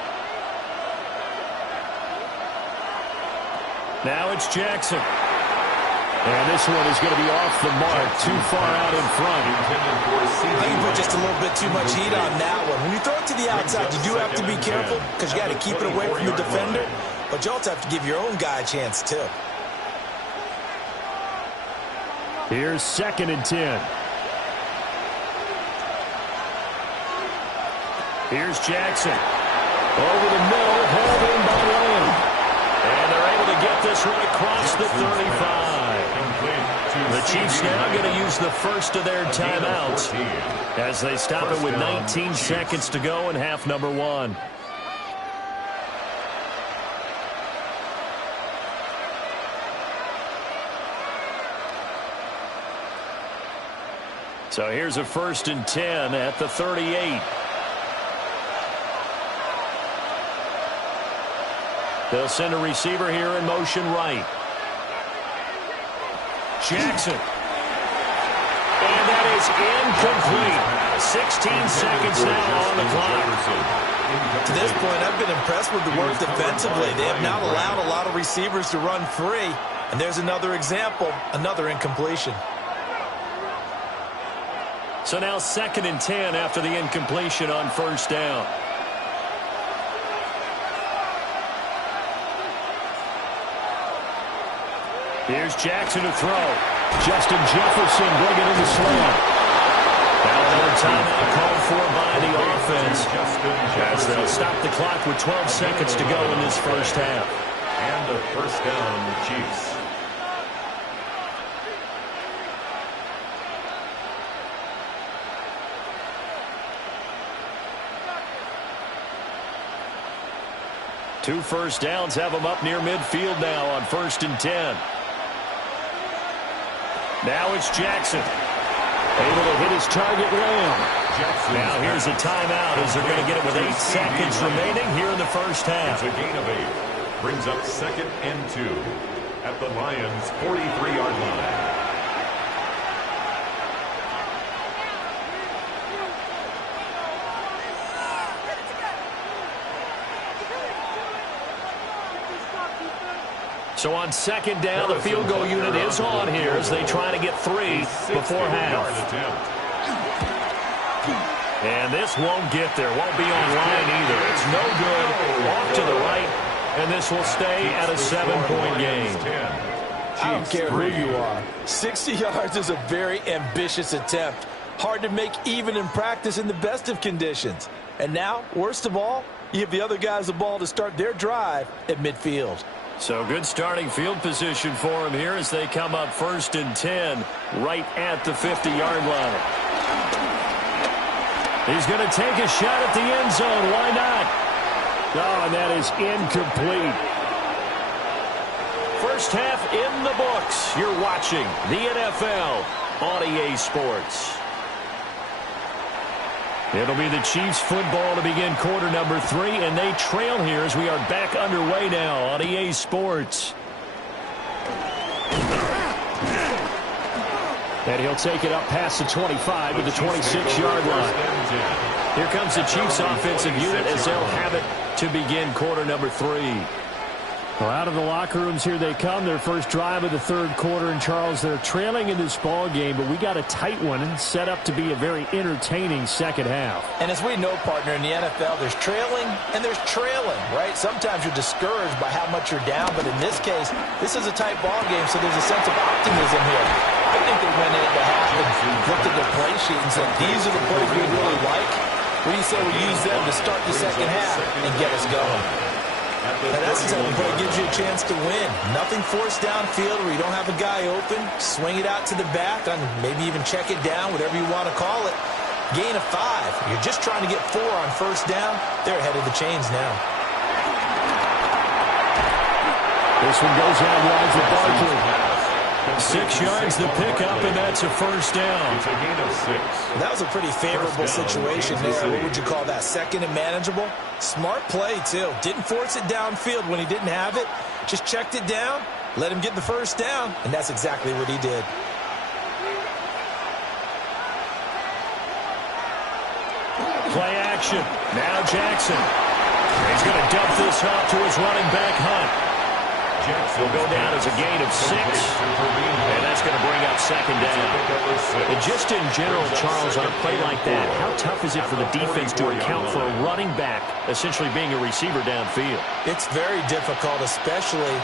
Now it's Jackson. And this one is going to be off the mark, too far out in front. I think you put just a little bit too much heat on that one. When you throw it to the outside, you do have to be careful because you got to keep it away from the defender, but you also have to give your own guy a chance too. Here's 2nd and 10. Here's Jackson. Over the middle, hauled in by Lamb. And they're able to get this one across the 35. The Chiefs now going to use the first of their timeouts as they stop it with 19 seconds to go in half number 1. So here's a 1st and 10 at the 38. They'll send a receiver here in motion right. Jackson. And that is incomplete. 16 seconds now on the clock. To this point, I've been impressed with the work defensively. They have not allowed a lot of receivers to run free. And there's another example, another incompletion. So now 2nd and 10 after the incompletion on 1st down. Here's Jackson to throw. Justin Jefferson bringing in the slam. Now another timeout called for by the offense as they'll stop the clock with 12 seconds to go in this first half. And a first down, Chiefs. Two first downs have them up near midfield now on 1st and 10. Now it's Jackson. Able to hit his target, Lamb. Now here's a timeout as they're going to get it with 8 seconds remaining here in the first half. It's a gain of 8. Brings up 2nd and 2 at the Lions' 43-yard line. So on 2nd down, the field goal unit is on here as they try to get 3 before half. And this won't get there. Won't be on line either. It's no good. Off to the right. And this will stay at a 7-point game. I don't care who you are. 60 yards is a very ambitious attempt. Hard to make even in practice in the best of conditions. And now, worst of all, you give the other guys the ball to start their drive at midfield. So good starting field position for him here as they come up 1st and 10 right at the 50-yard line. He's going to take a shot at the end zone. Why not? Oh, and that is incomplete. First half in the books. You're watching the NFL on EA Sports. It'll be the Chiefs football to begin quarter number 3, and they trail here as we are back underway now on EA Sports. And he'll take it up past the 25 to the 26-yard line. Here comes the Chiefs offensive unit as they'll have it to begin quarter number 3. Well, out of the locker rooms here they come. Their first drive of the third quarter. And, Charles, they're trailing in this ball game, but we got a tight one set up to be a very entertaining second half. And as we know, partner, in the NFL, there's trailing and there's trailing, right? Sometimes you're discouraged by how much you're down, but in this case, this is a tight ball game, so there's a sense of optimism here. I think they went into half and looked at their play sheet and said, these are the plays we really like. What do you say we use them to start the second half and get us going? And that's the type of play that gives you a chance to win. Nothing forced downfield where you don't have a guy open. Swing it out to the back, and maybe even check it down, whatever you want to call it. Gain of 5. You're just trying to get 4 on first down. They're ahead of the chains now. This one goes out wide for Barkley. 6 yards the pickup, and that's a first down. It's a gain of 6. That was a pretty favorable situation there. What would you call that? Second and manageable? Smart play, too. Didn't force it downfield when he didn't have it. Just checked it down, let him get the first down, and that's exactly what he did. Play action. Now Jackson. He's going to dump this off to his running back, Hunt. Will go down as a gain of 6, and that's going to bring up second down. And just in general, Charles, on a play like that, how tough is it for the defense to account for a running back essentially being a receiver downfield? It's very difficult, especially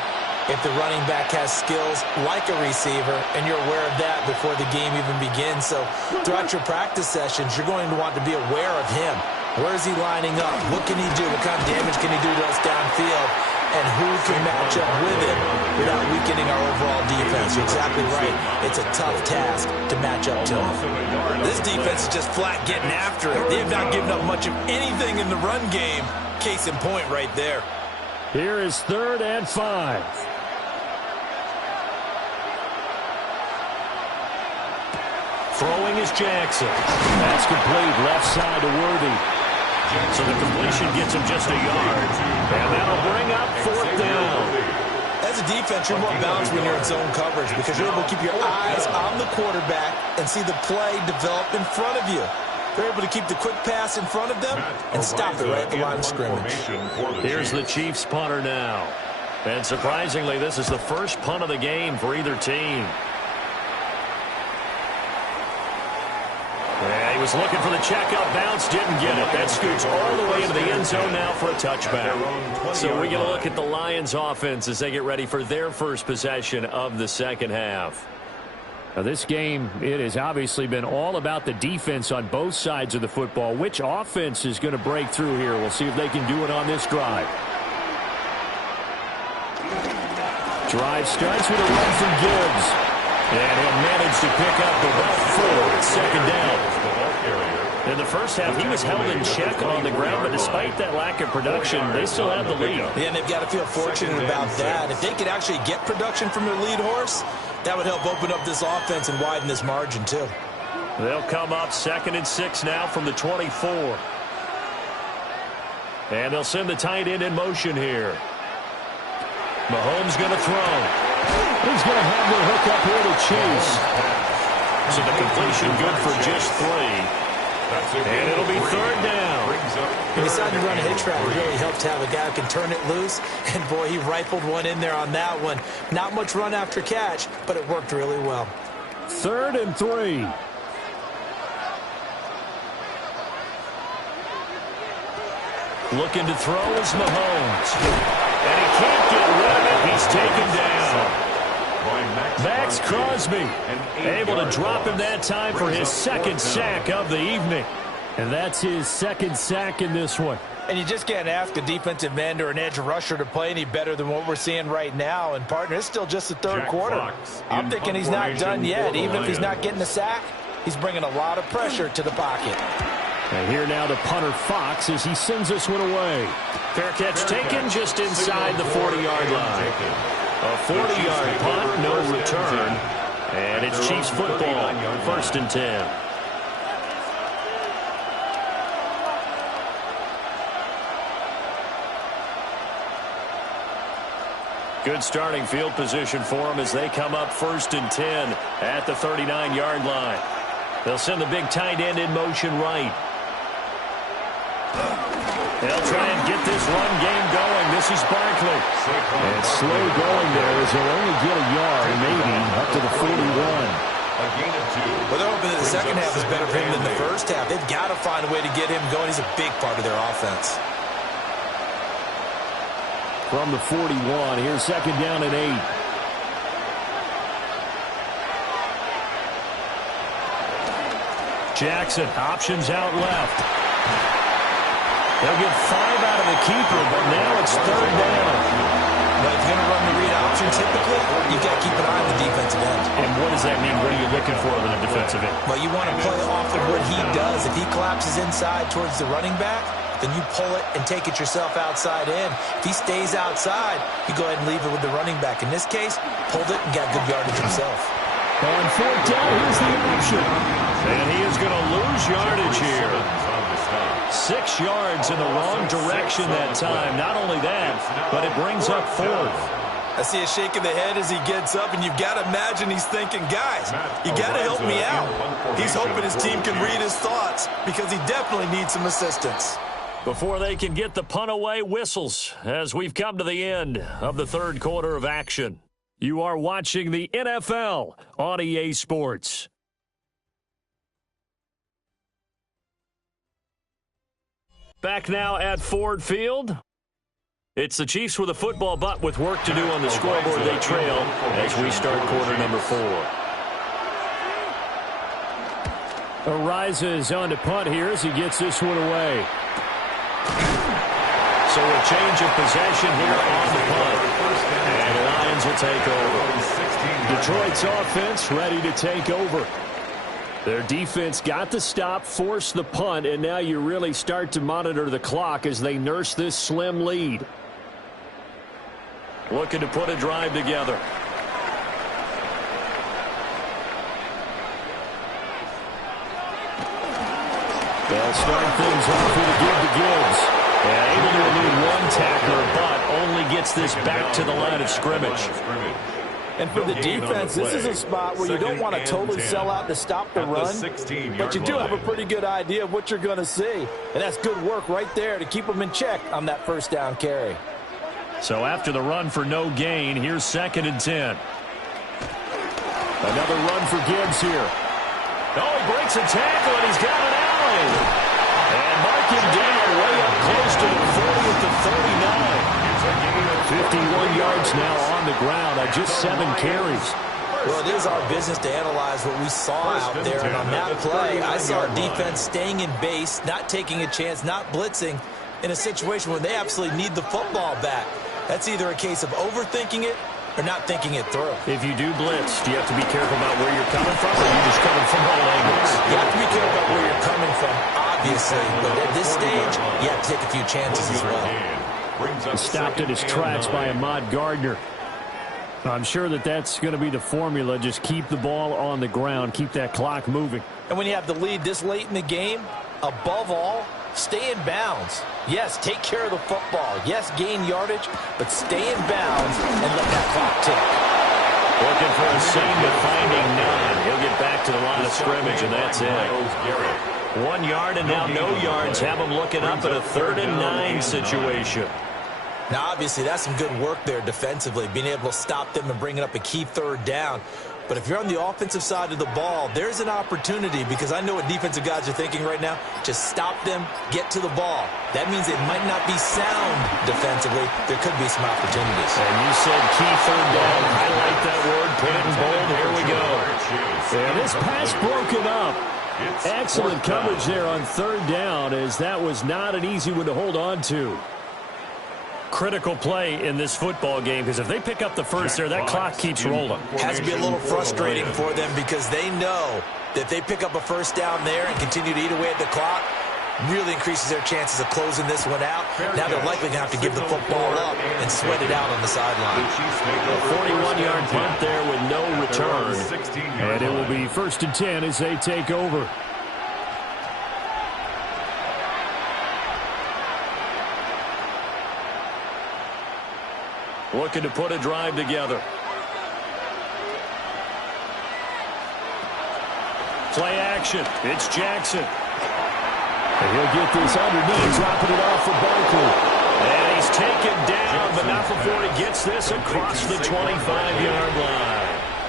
if the running back has skills like a receiver, and you're aware of that before the game even begins. So throughout your practice sessions, you're going to want to be aware of him. Where is he lining up? What can he do? What kind of damage can he do to us downfield? And who can match up with him without weakening our overall defense? You're exactly right. It's a tough task to match up to him. This defense is just flat getting after it. They have not given up much of anything in the run game. Case in point right there. Here is 3rd and 5. Throwing is Jackson. That's complete. Left side to Worthy. So the completion gets him just a yard. And that'll bring up 4th down. As a defense, you're more balanced when you're in zone coverage because you're able to keep your eyes on the quarterback and see the play develop in front of you. They're able to keep the quick pass in front of them and stop it right at the line of scrimmage. Here's the Chiefs punter now. And surprisingly, this is the first punt of the game for either team. Yeah, he was looking for the checkout bounce, didn't get it. That scoots all the way into the end zone now for a touchback. So we get a look at the Lions offense as they get ready for their first possession of the second half. Now this game, it has obviously been all about the defense on both sides of the football. Which offense is going to break through here? We'll see if they can do it on this drive. Drive starts with a run from Gibbs. And he'll manage to pick up about 4. Second down. In the first half, he was held in check on the ground, but despite that lack of production, they still have the lead. Yeah, and they've got to feel fortunate about that. If they could actually get production from their lead horse, that would help open up this offense and widen this margin, too. They'll come up 2nd and 6 now from the 24. And they'll send the tight end in motion here. Mahomes going to throw. He's going to have the hook up here to Chase. So the completion good for just 3. And it'll be 3rd down. He decided to run a hitch route. It really helped to have a guy who can turn it loose. And, boy, he rifled one in there on that one. Not much run after catch, but it worked really well. 3rd and 3. Looking to throw is Mahomes. And he can't get rid of it. He's taken down. Max Crosby able to drop him that time for his 2nd sack of the evening. And that's his 2nd sack in this one. And you just can't ask a defensive end or an edge rusher to play any better than what we're seeing right now. And, partner, it's still just the 3rd quarter. I'm thinking he's not done yet. Even if he's not getting a sack, he's bringing a lot of pressure to the pocket. And here now the punter Fox as he sends this one away. Fair catch taken just inside the 40-yard line. A 40-yard punt, no return. And it's Chiefs football, 1st and 10. Good starting field position for them as they come up 1st and 10 at the 39-yard line. They'll send the big tight end in motion right. They'll try and get this run game going. This is Barkley. And slow going there as they'll only get a yard, maybe up to the 41. Well, they're hoping that the second half is better for him than the first half. They've got to find a way to get him going. He's a big part of their offense. From the 41, here's 2nd down and 8. Jackson, options out left. They'll get 5 out of the keeper, but now it's 3rd down. But if you're going to run the read option, typically, you've got to keep an eye on the defensive end. And what does that mean? What are you looking for in a defensive end? Well, you want to play off of what he does. If he collapses inside towards the running back, then you pull it and take it yourself outside in. If he stays outside, you go ahead and leave it with the running back. In this case, pulled it and got good yardage himself. On 4th down, here's the option. And he is going to lose yardage here. 6 yards in the wrong direction that time. Not only that, but it brings up 4th. I see a shake of the head as he gets up, and you've got to imagine he's thinking, guys, you got to help me out. He's hoping his team can read his thoughts because he definitely needs some assistance. Before they can get the punt away, whistles as we've come to the end of the 3rd quarter of action. You are watching the NFL on EA Sports. Back now at Ford Field. It's the Chiefs with a football, but with work to do on the scoreboard, they trail as we start quarter number 4. Ariza on to punt here as he gets this one away. So a change of possession here on the punt. And the Lions will take over. Detroit's offense ready to take over. Their defense got the stop, forced the punt, and now you really start to monitor the clock as they nurse this slim lead. Looking to put a drive together. They'll start things off with a give to Gibbs. And able to elude one tackler, but only gets this back to the line of scrimmage. And for the defense, this is a spot where you don't want to totally sell out to stop the run, but you do have a pretty good idea of what you're going to see. And that's good work right there to keep them in check on that 1st down carry. So after the run for no gain, here's 2nd and 10. Another run for Gibbs here. Oh, he breaks a tackle, and he's got an alley. And mark him down way up close to the 40 at the 39. 51 yards now on the ground on just 7 carries. Well, it is our business to analyze what we saw out there. And on that play, I saw a defense staying in base, not taking a chance, not blitzing in a situation where they absolutely need the football back. That's either a case of overthinking it or not thinking it through. If you do blitz, do you have to be careful about where you're coming from, or are you just coming from all angles? You have to be careful about where you're coming from, obviously. But at this stage, you have to take a few chances as well. Stopped in his tracks by Ahmad Gardner. I'm sure that's going to be the formula. Just keep the ball on the ground. Keep that clock moving. And when you have the lead this late in the game, above all, stay in bounds. Yes, take care of the football. Yes, gain yardage, but stay in bounds and let that clock tick. Looking for a seam, but finding none. He'll get back to the line of scrimmage, and that's it. 1 yard and now no yards. Have him looking up at a 3rd and 9 situation. Now, obviously, that's some good work there defensively, being able to stop them and bringing up a key 3rd down. But if you're on the offensive side of the ball, there's an opportunity, because I know what defensive guys are thinking right now. Just stop them, get to the ball. That means it might not be sound defensively. There could be some opportunities. And you said key 3rd down. Highlight that word, put it in bold. Here we go. And this pass broken up. Excellent coverage there on 3rd down, as that was not an easy one to hold on to. Critical play in this football game, because if they pick up the first there, that clock keeps rolling. Has to be a little frustrating for them, because they know that they pick up a 1st down there and continue to eat away at the clock, really increases their chances of closing this one out. Now they're likely going to have to give the football up and sweat it out on the sideline. A 41-yard punt there with no return. And it will be 1st and 10 as they take over. Looking to put a drive together. Play action. It's Jackson. And he'll get this underneath, dropping it off for Barkley. And he's taken down, but not before he gets this across the 25-yard line.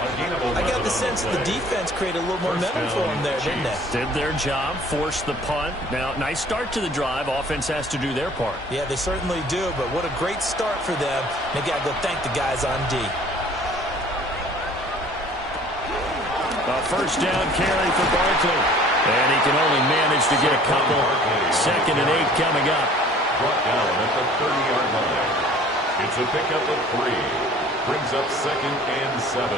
I got the sense that the defense created a little momentum for them there, didn't they? Did their job, forced the punt. Now, nice start to the drive. Offense has to do their part. Yeah, they certainly do, but what a great start for them. They got to go thank the guys on D. A 1st down carry for Barkley. And he can only manage to get a couple. 2nd and 8 coming up. Brought down at the 30-yard line. It's a pickup of 3. Brings up 2nd and 7.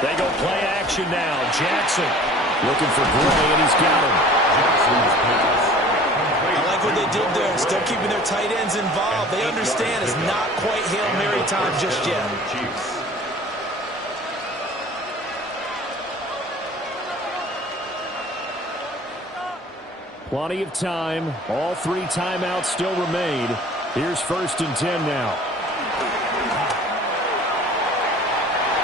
They go play action now. Jackson looking for Gray, and he's got him. I like what they did there. Still keeping their tight ends involved. They understand it's not quite Hail Mary time just yet. Plenty of time. All 3 timeouts still remain. Here's 1st and 10 now.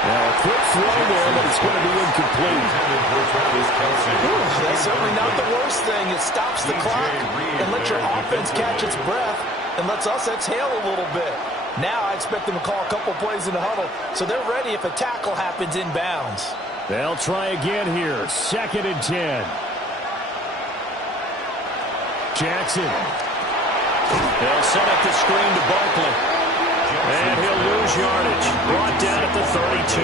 Now, a quick throw there, but it's going to be incomplete. That's certainly not the worst thing. It stops the clock and lets your offense catch its breath and lets us exhale a little bit. Now I expect them to call a couple plays in the huddle, so they're ready if a tackle happens inbounds. They'll try again here. 2nd and 10. Jackson. They'll set up the screen to Barkley. And he'll lose yardage. Brought down at the 32.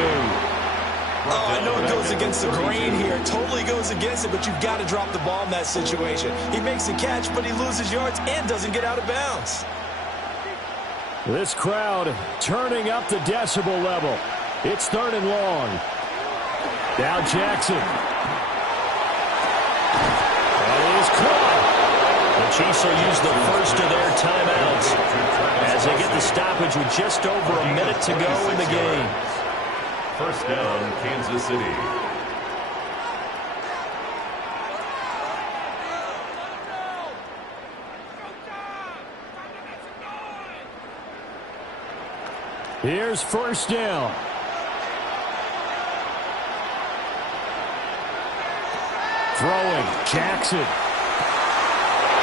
Oh, I know it goes against the grain here. It totally goes against it, but you've got to drop the ball in that situation. He makes a catch, but he loses yards and doesn't get out of bounds. This crowd turning up the decibel level. It's 3rd and long. Now Jackson. That is caught. The Chiefs will use the first of their timeouts as they get the stoppage with just over a minute to go in the game. 1st down, Kansas City. Here's 1st down. Throwing, Jackson.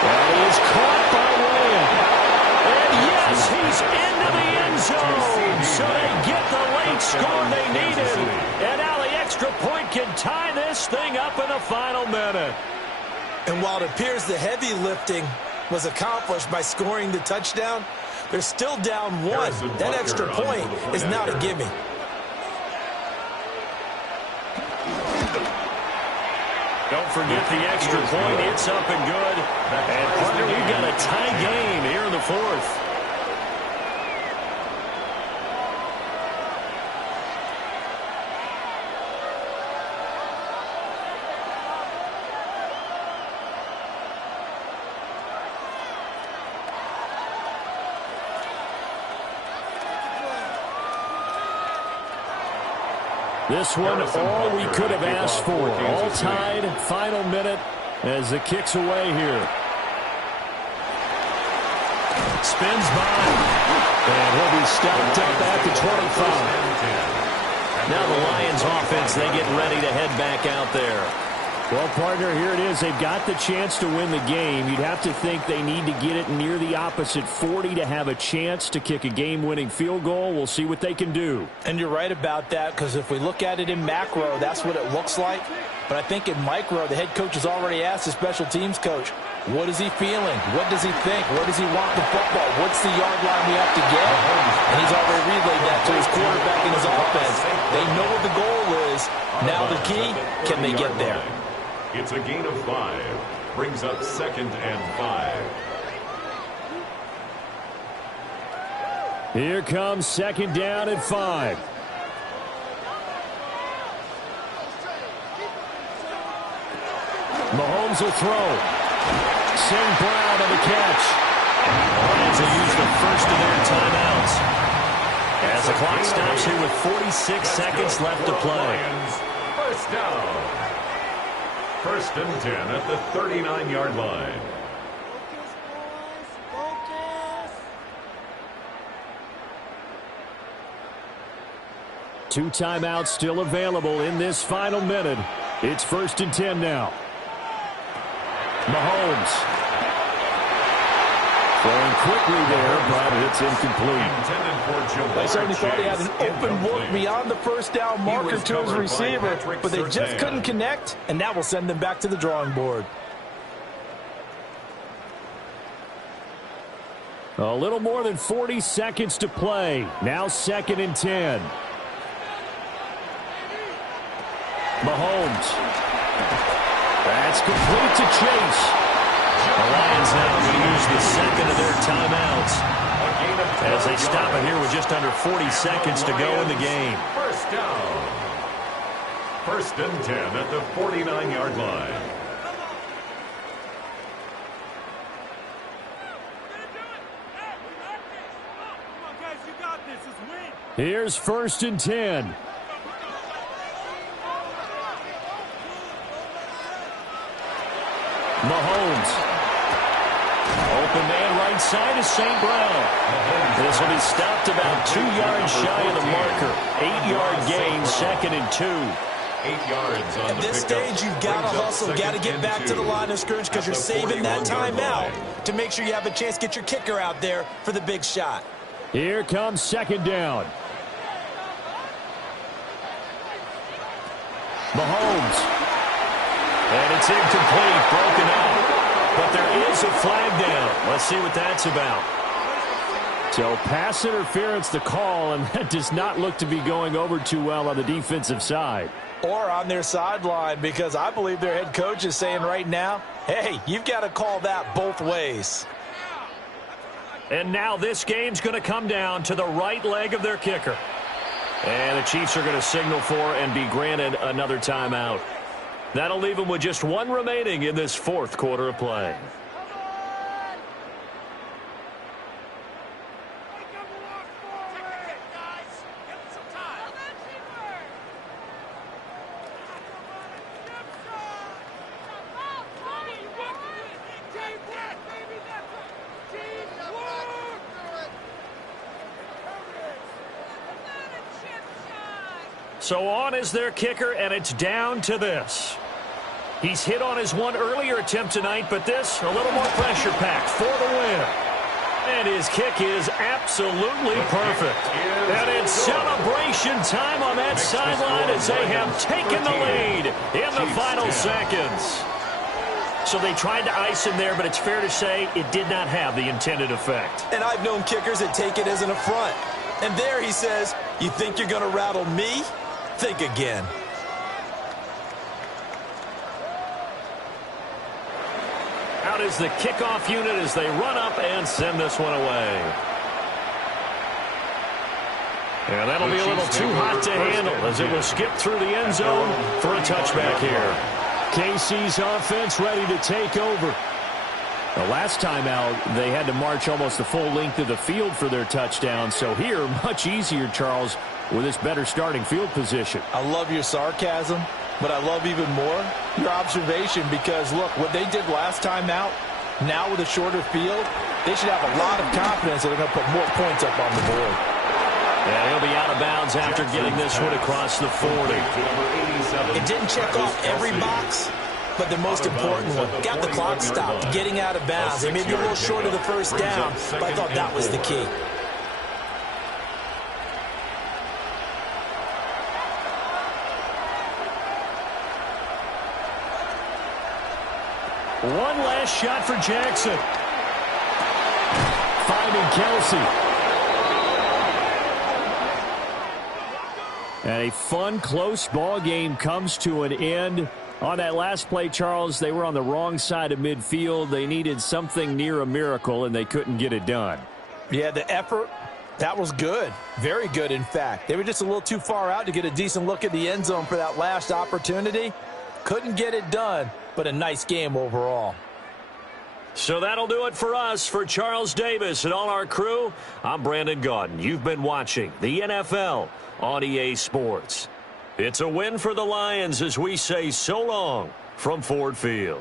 And He is caught by Lamb. And yes, he's into the end zone. So they get the late score they needed. And now the extra point can tie this thing up in the final minute. And while it appears the heavy lifting was accomplished by scoring the touchdown, they're still down one. That extra point is not a gimme. Don't forget the extra point. It's up and good. And partner, we've got a tie game here in the fourth. This one, all we could have asked for. All tied, final minute as the kick's away here. Spins by. And he'll be stopped up at the 25. Now the Lions offense, they get ready to head back out there. Well, partner, here it is. They've got the chance to win the game. You'd have to think they need to get it near the opposite 40 to have a chance to kick a game-winning field goal. We'll see what they can do. And you're right about that, because if we look at it in macro, that's what it looks like. But I think in micro, the head coach has already asked the special teams coach, what is he feeling? What does he think? Where does he want the football? What's the yard line we have to get? And he's already relayed that to his quarterback and his offense. They know what the goal is. Now the key, can they get there? It's a gain of 5. Brings up 2nd and 5. Here comes 2nd down and 5. Mahomes will throw. St. Brown on the catch. Lions will use the first of their timeouts. As the clock stops here with 46 seconds left to play. First down. 1st and 10 at the 39-yard line. Two timeouts still available in this final minute. It's 1st and 10 now. Mahomes. Throwing quickly there, but it's incomplete. I certainly thought he had an open look beyond the first down marker to his receiver, but they just couldn't connect, and that will send them back to the drawing board. A little more than 40 seconds to play. Now 2nd and 10. Mahomes. That's complete to Chase. The Lions now going to use the second of their timeouts as they stop it here with just under 40 seconds to go in the game. First down. 1st and 10 at the 49-yard line. Here's 1st and 10. Mahomes. Open man right side is St. Brown. This will be stopped about 2 yards shy of the marker. 8-yard gain, 2nd and 2. 8 yards on At this stage, you've got to hustle, got to get back to the line of scrimmage because you're saving that timeout to make sure you have a chance to get your kicker out there for the big shot. Here comes 2nd down. Mahomes. And it's incomplete, broken up. But there is a flag down. Let's see what that's about. So pass interference the call, and that does not look to be going over too well on the defensive side. Or on their sideline, because I believe their head coach is saying right now, hey, you've got to call that both ways. And now this game's going to come down to the right leg of their kicker. And the Chiefs are going to signal for and be granted another timeout. That'll leave them with just one remaining in this 4th quarter of play. So on is their kicker, and it's down to this. He's hit on his one earlier attempt tonight, but this a little more pressure-packed for the win. And his kick is absolutely perfect. And it's celebration time on that sideline as they have taken the lead in the final seconds. So they tried to ice him there, but it's fair to say it did not have the intended effect. And I've known kickers that take it as an affront. And there he says, you think you're going to rattle me? Think again. Out is the kickoff unit as they run up and send this one away. And that'll be a little too hot to handle as it will skip through the end zone for a touchback here. KC's offense ready to take over. The last time out, they had to march almost the full length of the field for their touchdown. So here, much easier, Charles, with this better starting field position. I love your sarcasm, but I love even more your observation because, look, what they did last time out, now with a shorter field, they should have a lot of confidence that they're going to put more points up on the board. And he'll be out of bounds after getting this one across the 40. It didn't check off every box, but the most important one, got the clock stopped, getting out of bounds. They may be a little short of the first down, but I thought that was the key. One last shot for Jackson. Finding Kelsey. And a fun, close ball game comes to an end. On that last play, Charles, they were on the wrong side of midfield. They needed something near a miracle, and they couldn't get it done. Yeah, the effort, that was good. Very good, in fact. They were just a little too far out to get a decent look at the end zone for that last opportunity. Couldn't get it done, but a nice game overall. So that'll do it for us. For Charles Davis and all our crew, I'm Brandon Gaudin. You've been watching the NFL on EA Sports. It's a win for the Lions as we say so long from Ford Field.